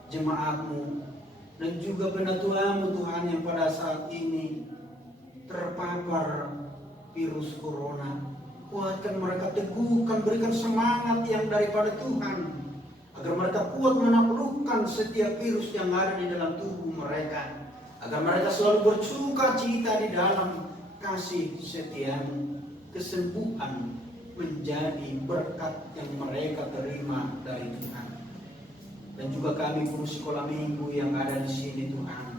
jemaat-Mu, dan juga penatua-Mu Tuhan yang pada saat ini terpapar virus corona. Kuatkan mereka, teguhkan, berikan semangat yang daripada Tuhan, agar mereka kuat menaklukkan setiap virus yang ada di dalam tubuh mereka, agar mereka selalu bersuka cita di dalam kasih setia-Mu. Kesembuhan menjadi berkat yang mereka terima dari Tuhan. Dan juga kami guru sekolah minggu yang ada di sini Tuhan,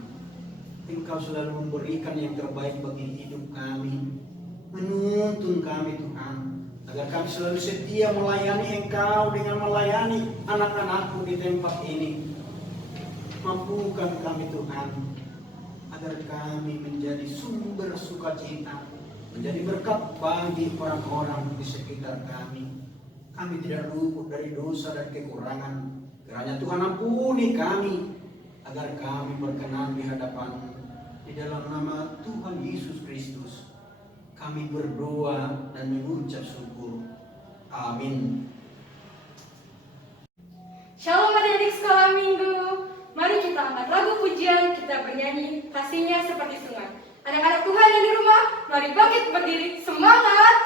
Engkau selalu memberikan yang terbaik bagi hidup kami, menuntun kami Tuhan, agar kami selalu setia melayani Engkau dengan melayani anak-anak-Mu di tempat ini. Mampukan kami Tuhan, agar kami menjadi sumber sukacita, menjadi berkat bagi orang-orang di sekitar kami. Kami tidak luput dari dosa dan kekurangan. Kiranya Tuhan ampuni kami, agar kami berkenan di hadapan-Mu. Di dalam nama Tuhan Yesus Kristus kami berdoa dan mengucap syukur. Amin. Shalom adik-adik sekolah minggu. Mari kita angkat lagu pujian, kita bernyanyi kasihnya seperti sungai. Anak-anak Tuhan yang di rumah, mari bangkit berdiri, semangat.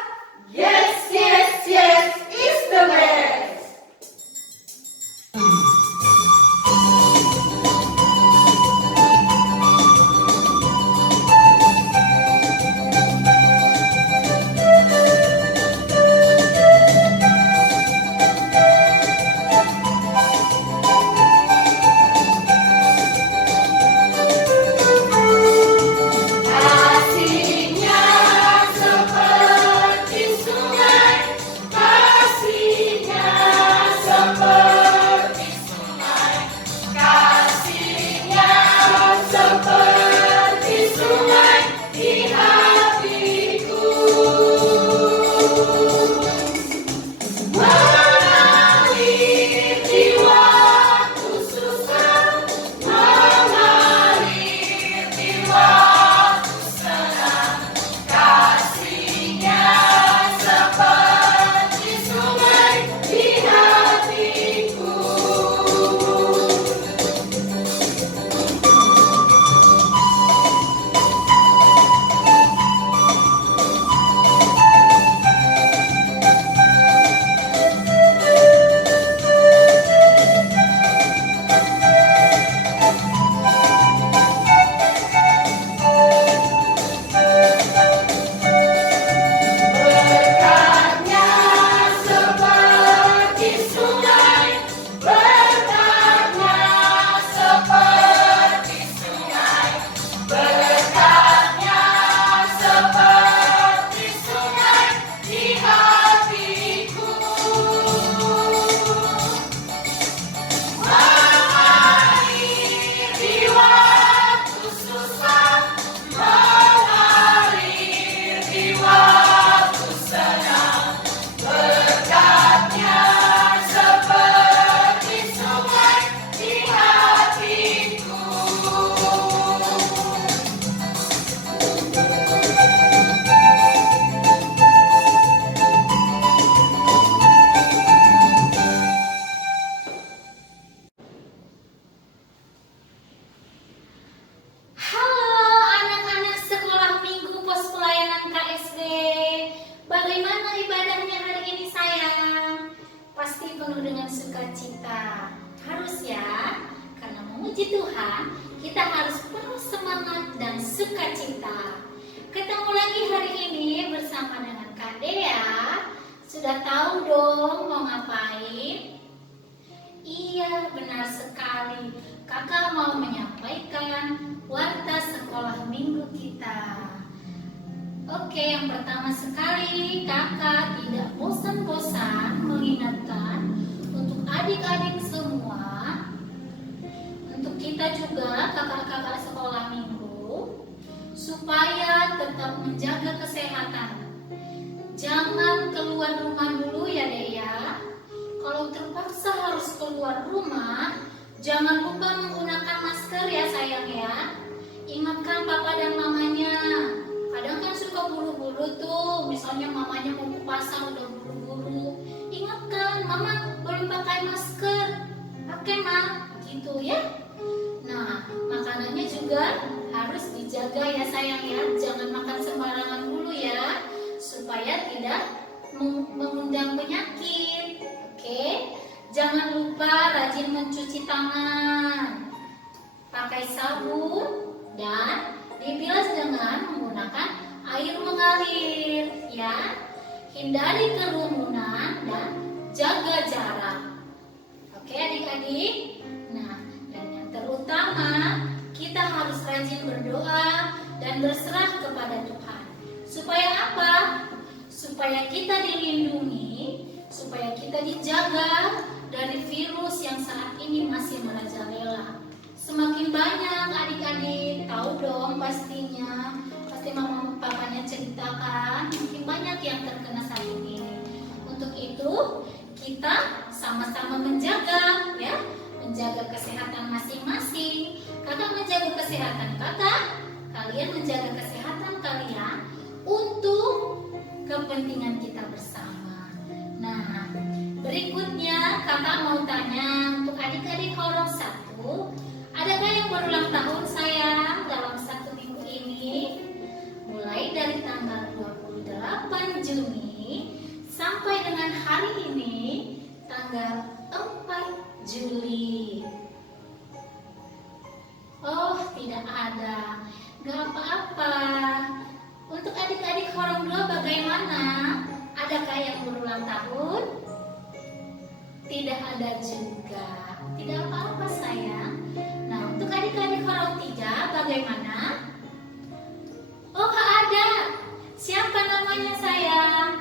Yes, yes, yes, is the best. Kasihnya seperti pasti penuh dengan sukacita. Harus ya, karena memuji Tuhan, kita harus penuh semangat dan sukacita. Ketemu lagi hari ini bersama dengan Kak Dea. Sudah tahu dong mau ngapain? Iya, benar sekali. Kakak mau menyampaikan warta sekolah minggu kita. Oke, yang pertama sekali, kakak tidak bosan-bosan mengingatkan untuk adik-adik semua, untuk kita juga kakak-kakak sekolah minggu, supaya tetap menjaga kesehatan. Jangan keluar rumah dulu ya Dek ya. Kalau terpaksa harus keluar rumah, jangan lupa menggunakan masker ya sayang ya. Ingatkan papa dan mamanya. Kadang kan suka buru-buru tuh, misalnya mamanya mau ke pasar udah buru-buru. Ingatkan, mama boleh pakai masker. Pakai ma, gitu ya. Nah, makanannya juga harus dijaga ya sayang ya. Jangan makan sembarangan dulu ya, supaya tidak mengundang penyakit. Oke, jangan lupa rajin mencuci tangan, pakai sabun dan dibilas dengan menggunakan air mengalir ya. Hindari kerumunan dan jaga jarak. Oke adik-adik. Nah, dan yang terutama kita harus rajin berdoa dan berserah kepada Tuhan. Supaya apa? Supaya kita dilindungi, supaya kita dijaga dari virus yang saat ini masih merajalela. Semakin banyak adik-adik, tahu dong pastinya, pasti mama papanya ceritakan, makin banyak yang terkena sakit ini. Untuk itu kita sama-sama menjaga ya, menjaga kesehatan masing-masing. Kakak menjaga kesehatan kakak, kalian menjaga kesehatan kalian untuk kepentingan kita bersama. Nah, berikutnya kakak mau tanya untuk adik-adik Horong 1. Adakah yang berulang tahun sayang dalam 1 minggu ini? Mulai dari tanggal 28 Juni sampai dengan hari ini tanggal 4 Juli. Oh, tidak ada. Gak apa-apa. Untuk adik-adik Horong 2 bagaimana? Adakah yang berulang tahun? Tidak ada juga. Tidak apa-apa sayang. Nah, untuk adik-adik Horong 3 bagaimana? Oh, ada. Siapa namanya sayang?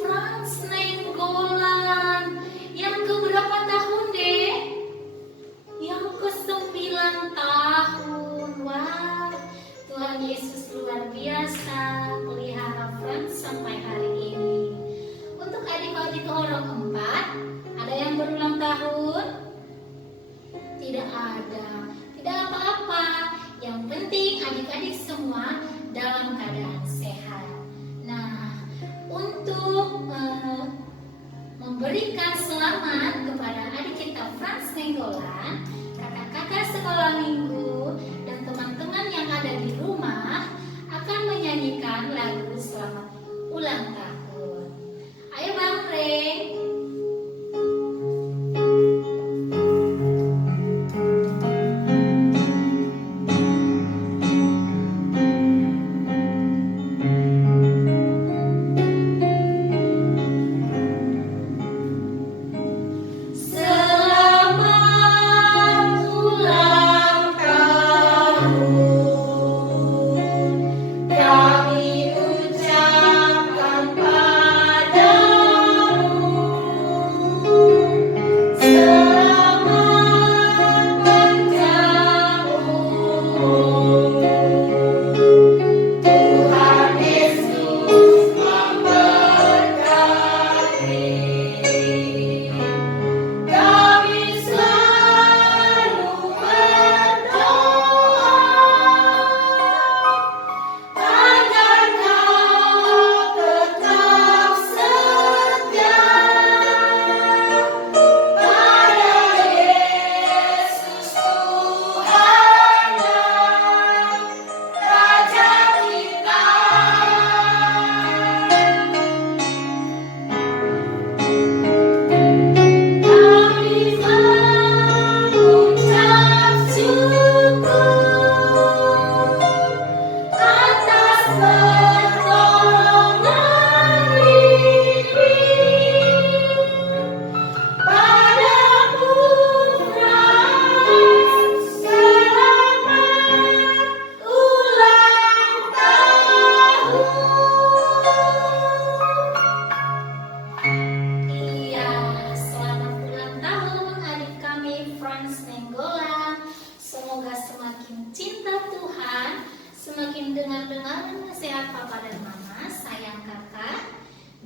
Franz Nainggolan. Yang keberapa tahun deh? Yang ke-9 tahun. Wah, Tuhan Yesus luar biasa pelihara Franz sampai hari ini. Untuk adik-adik Horong 4, ada yang berulang tahun? Tidak ada. Tidak apa-apa. Yang penting adik-adik semua dalam keadaan sehat. Nah, untuk memberikan selamat kepada adik kita Franz Nainggolan, kakak-kakak sekolah minggu dan teman-teman yang ada di rumah akan menyanyikan lagu selamat ulang tahun. Ayo Bang Reng. Kami ucapkan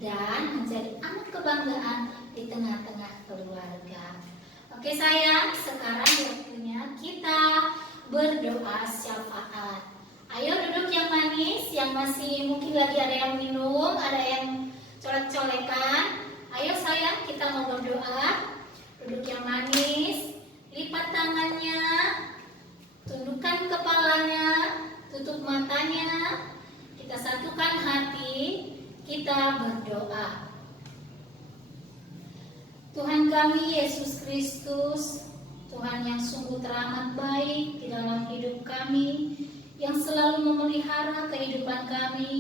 dan menjadi anak kebanggaan di tengah-tengah keluarga. Oke sayang, sekarang waktunya kita berdoa syafaat. Ayo duduk yang manis, yang masih mungkin lagi ada yang minum, ada yang colek-colekan. Ayo sayang, kita mau berdoa. Duduk yang manis, lipat tangannya, tundukkan kepalanya, tutup matanya. Kita satukan hati, kita berdoa. Tuhan kami Yesus Kristus, Tuhan yang sungguh teramat baik di dalam hidup kami, yang selalu memelihara kehidupan kami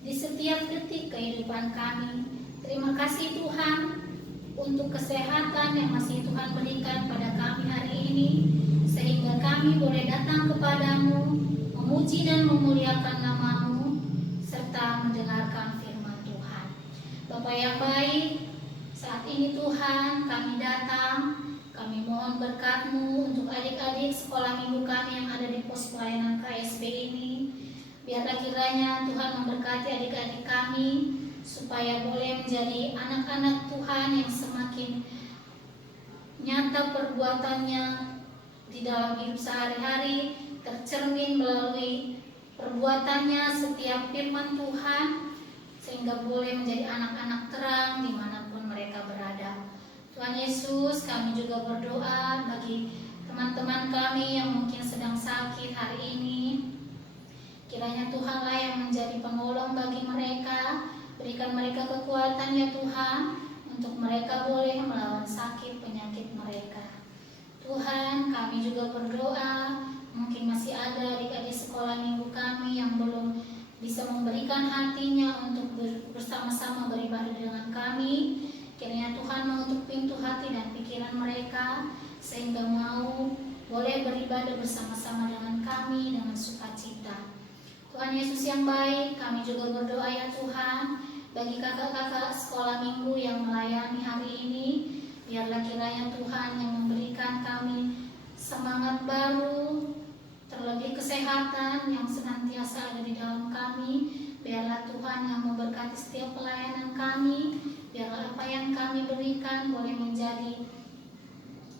di setiap detik kehidupan kami. Terima kasih Tuhan untuk kesehatan yang masih Tuhan berikan pada kami hari ini, sehingga kami boleh datang kepadamu, memuji dan memuliakan nama-Mu, serta mendengarkan firman Tuhan. Bapa yang baik, saat ini Tuhan kami datang, kami mohon berkat-Mu untuk adik-adik sekolah minggu kami yang ada di pos pelayanan KSB ini. Biarlah kiranya Tuhan memberkati adik-adik kami, supaya boleh menjadi anak-anak Tuhan yang semakin nyata perbuatannya di dalam hidup sehari-hari, tercermin melalui perbuatannya setiap firman Tuhan, sehingga boleh menjadi anak-anak terang dimanapun mereka berada. Tuhan Yesus, kami juga berdoa bagi teman-teman kami yang mungkin sedang sakit hari ini. Kiranya Tuhanlah yang menjadi penolong bagi mereka. Berikan mereka kekuatan ya Tuhan, untuk mereka boleh melawan sakit penyakit mereka. Tuhan, kami juga berdoa, mungkin masih ada adik-adik sekolah minggu kami yang belum bisa memberikan hatinya untuk bersama-sama beribadah dengan kami. Kiranya Tuhan mengetuk pintu hati dan pikiran mereka, sehingga mau boleh beribadah bersama-sama dengan kami dengan sukacita. Tuhan Yesus yang baik, kami juga berdoa ya Tuhan, bagi kakak-kakak sekolah minggu yang melayani hari ini. Biarlah kiranya Tuhan yang memberikan kami semangat baru, terlebih kesehatan yang senantiasa ada di dalam kami. Biarlah Tuhan yang memberkati setiap pelayanan kami. Biarlah apa yang kami berikan boleh menjadi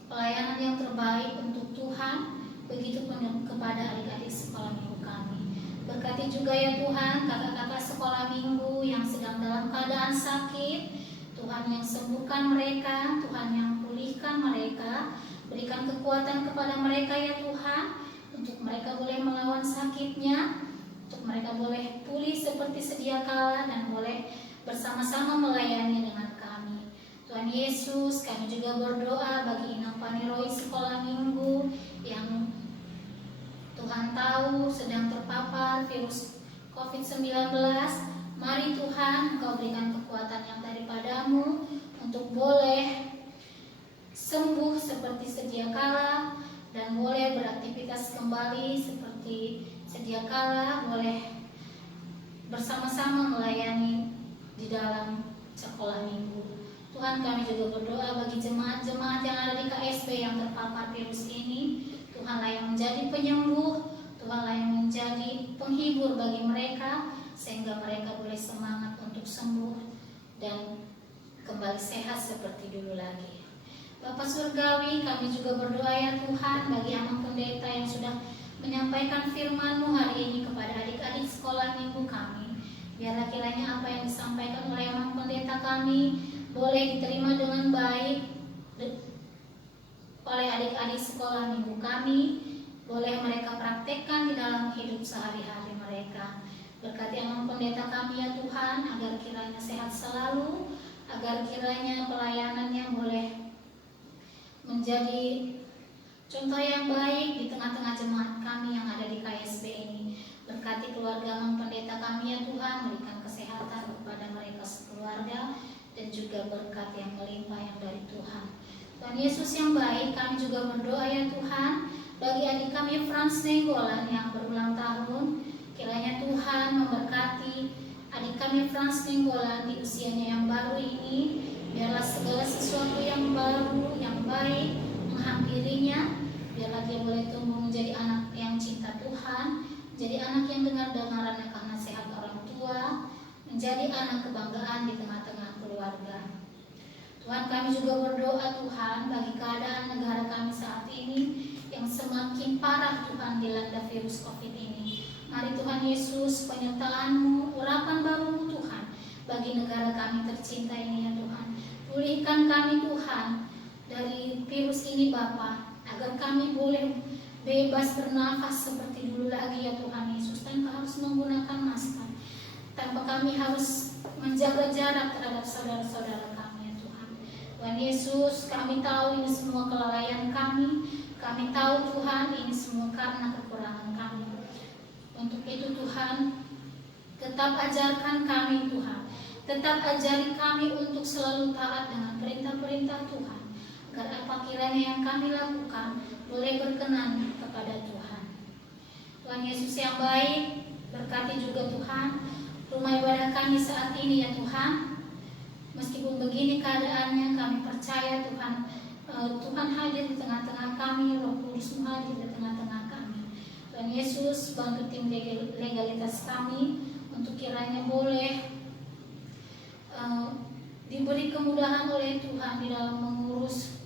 pelayanan yang terbaik untuk Tuhan. Begitupun kepada adik-adik sekolah minggu kami. Berkati juga ya Tuhan kakak-kakak sekolah minggu yang sedang dalam keadaan sakit. Tuhan yang sembuhkan mereka, Tuhan yang pulihkan mereka. Berikan kekuatan kepada mereka ya Tuhan, untuk mereka boleh melawan sakitnya, untuk mereka boleh pulih seperti sedia kala dan boleh bersama-sama melayani dengan kami. Tuhan Yesus, kami juga berdoa bagi Inang Paniroi sekolah minggu yang Tuhan tahu sedang terpapar virus COVID-19. Mari Tuhan, Engkau berikan kekuatan yang daripada-Mu untuk boleh sembuh seperti sedia kala dan boleh beraktivitas kembali seperti sedia kala, boleh bersama-sama melayani di dalam sekolah minggu. Tuhan, kami juga berdoa bagi jemaat-jemaat yang ada di KSB yang terpapar virus ini. Tuhanlah yang menjadi penyembuh, Tuhanlah yang menjadi penghibur bagi mereka, sehingga mereka boleh semangat untuk sembuh dan kembali sehat seperti dulu lagi. Bapa Surgawi, kami juga berdoa ya Tuhan bagi Amang Pendeta yang sudah menyampaikan firman-Mu hari ini kepada adik-adik sekolah minggu kami. Biarlah kiranya apa yang disampaikan oleh Amang Pendeta kami boleh diterima dengan baik oleh adik-adik sekolah minggu kami, boleh mereka praktekkan di dalam hidup sehari-hari mereka. Berkati Amang Pendeta kami ya Tuhan, agar kiranya sehat selalu, agar kiranya pelayanannya boleh menjadi contoh yang baik di tengah-tengah jemaat kami yang ada di KSB ini. Berkati keluarga Amang Pendeta kami ya Tuhan, berikan kesehatan kepada mereka sekeluarga, dan juga berkat yang melimpah yang dari Tuhan. Tuhan Yesus yang baik, kami juga berdoa ya Tuhan bagi adik kami Frans Nenggolan yang berulang tahun. Kiranya Tuhan memberkati adik kami Frans Nenggolan di usianya yang baru ini. Biarlah segala sesuatu yang baru, yang baik menghampirinya. Biarlah dia boleh tumbuh menjadi anak yang cinta Tuhan, menjadi anak yang dengar-dengaran akan nasihat orang tua, menjadi anak kebanggaan di tengah-tengah Tuhan, kami juga berdoa Tuhan bagi keadaan negara kami saat ini yang semakin parah Tuhan dilanda virus COVID ini. Mari Tuhan Yesus, penyertaan-Mu, urapan baru-Mu Tuhan bagi negara kami tercinta ini ya Tuhan. Pulihkan kami Tuhan dari virus ini Bapa, agar kami boleh bebas bernafas seperti dulu lagi ya Tuhan Yesus, tanpa harus menggunakan masker, tanpa kami harus menjaga jarak terhadap saudara-saudara kami ya Tuhan. Tuhan Yesus, kami tahu ini semua kelalaian kami tahu Tuhan ini semua karena kekurangan kami. Untuk itu Tuhan, tetap ajarkan kami Tuhan, tetap ajari kami untuk selalu taat dengan perintah-perintah Tuhan, agar apa kiranya yang kami lakukan boleh berkenan kepada Tuhan. Tuhan Yesus yang baik, berkati juga Tuhan rumah ibadah kami saat ini ya Tuhan. Meskipun begini keadaannya, kami percaya Tuhan, Tuhan hadir di tengah-tengah kami, Roh Kudus hadir di tengah-tengah kami. Tuhan Yesus, bantu tim legalitas kami untuk kiranya boleh diberi kemudahan oleh Tuhan di dalam mengurus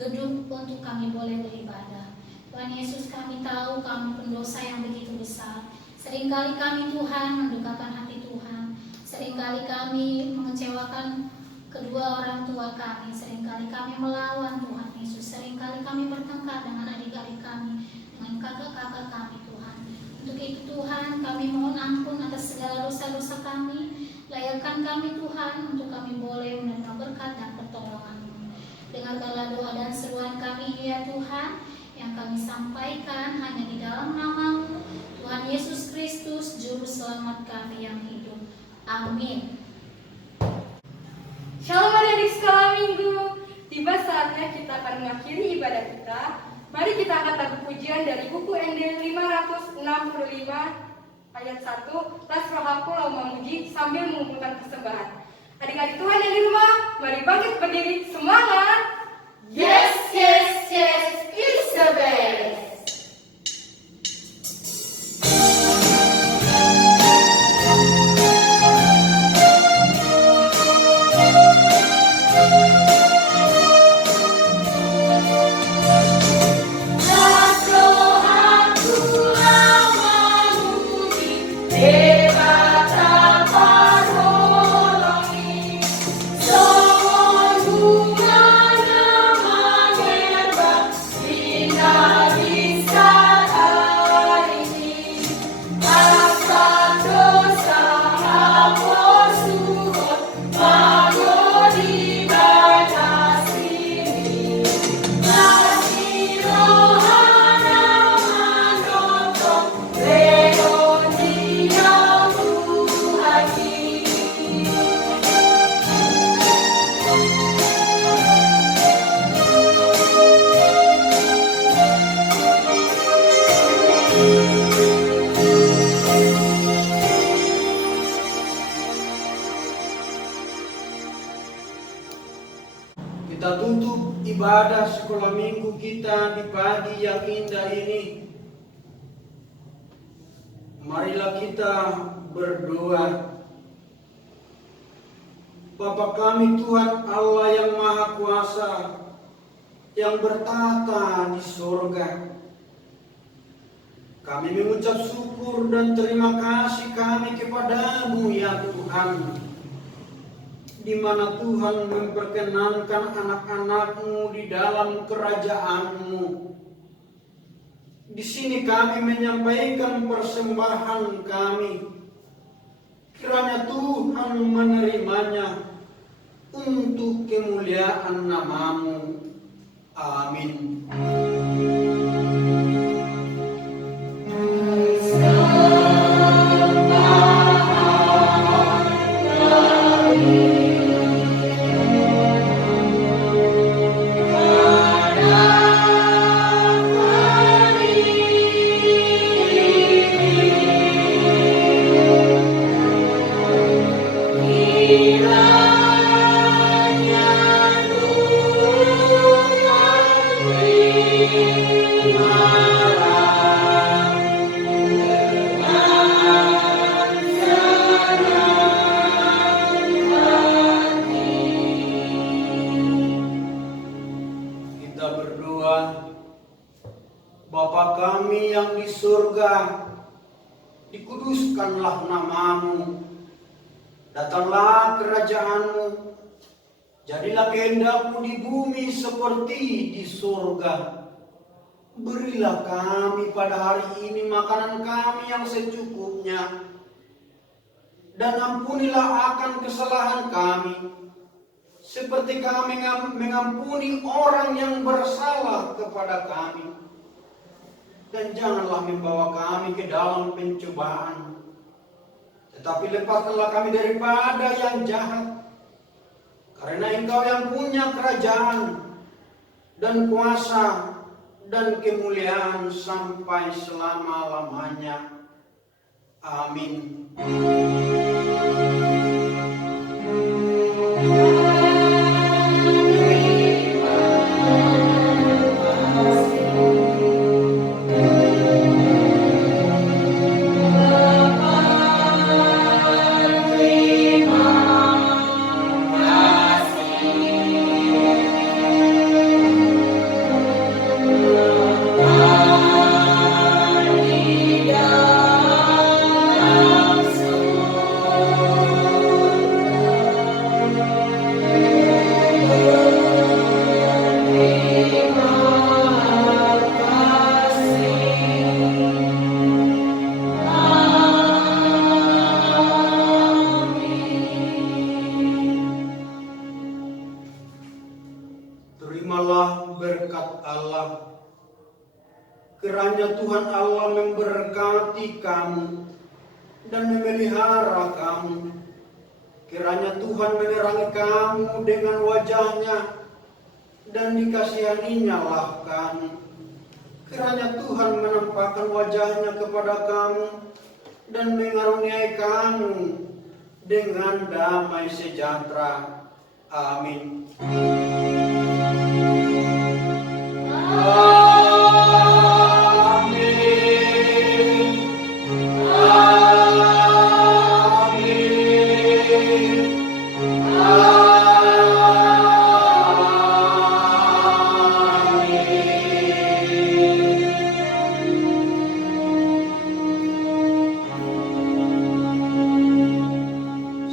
gedung untuk kami boleh beribadah. Tuhan Yesus, kami tahu kami pendosa yang begitu besar. Seringkali kami Tuhan mendukakan hati Tuhan. Seringkali kami mengecewakan kedua orang tua kami. Seringkali kami melawan Tuhan Yesus. Seringkali kami bertengkar dengan adik-adik kami, dengan kakak-kakak kami Tuhan. Untuk itu Tuhan, kami mohon ampun atas segala dosa-dosa kami. Layakkan kami Tuhan untuk kami boleh menerima berkat dan pertolongan-Mu. Dengarkanlah doa dan seruan kami ya Tuhan, yang kami sampaikan hanya di dalam nama-Mu, Tuhan Yesus Kristus, Juru Selamat kami yang hidup. Amin. Shalom adik-adik sekolah minggu. Tiba saatnya kita akan mengakhiri ibadah kita. Mari kita angkat lagu pujian dari buku ND 565 ayat 1, Tas rohaku lau memuji sambil mengumpulkan persembahan. Adik-adik Tuhan yang di rumah, mari bangkit berdiri, semangat. Yes, yes, yes, it's the best. Kita tutup ibadah sekolah minggu kita di pagi yang indah ini. Marilah kita berdoa. Bapa kami Tuhan Allah yang Maha Kuasa, yang bertata di surga, kami mengucap syukur dan terima kasih kami kepada-Mu ya Tuhan, di mana Tuhan memperkenankan anak-anak-Mu di dalam kerajaan-Mu. Di sini kami menyampaikan persembahan kami. Kiranya Tuhan menerimanya untuk kemuliaan nama-Mu. Amin. dikuduskanlah namamu. Datanglah kerajaanmu. Jadilah kehendakmu di bumi seperti di surga. Berilah kami pada hari ini makanan kami yang secukupnya. Dan ampunilah akan kesalahan kami, seperti kami mengampuni orang yang bersalah kepada kami. Dan janganlah membawa kami ke dalam pencobaan, tetapi lepaskanlah kami daripada yang jahat. Karena Engkau yang punya kerajaan dan kuasa dan kemuliaan sampai selama-lamanya. Amin. Terimalah berkat Allah. Kiranya Tuhan Allah memberkati kamu dan memelihara kamu. Kiranya Tuhan menerangi kamu dengan wajahnya dan dikasihaninya lah kamu. Kiranya Tuhan menampakkan wajahnya kepada kamu dan mengaruniai kamu dengan damai sejahtera. Amin.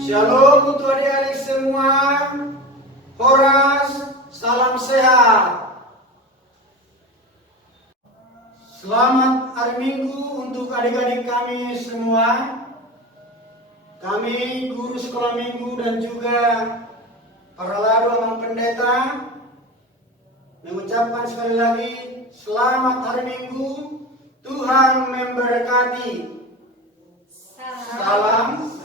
Shalom untuk adik-adik semua. Horas, salam sehat. Selamat hari Minggu untuk adik-adik kami semua. Kami guru sekolah minggu dan juga para ladu amang pendeta mengucapkan sekali lagi selamat hari Minggu. Tuhan memberkati. Salam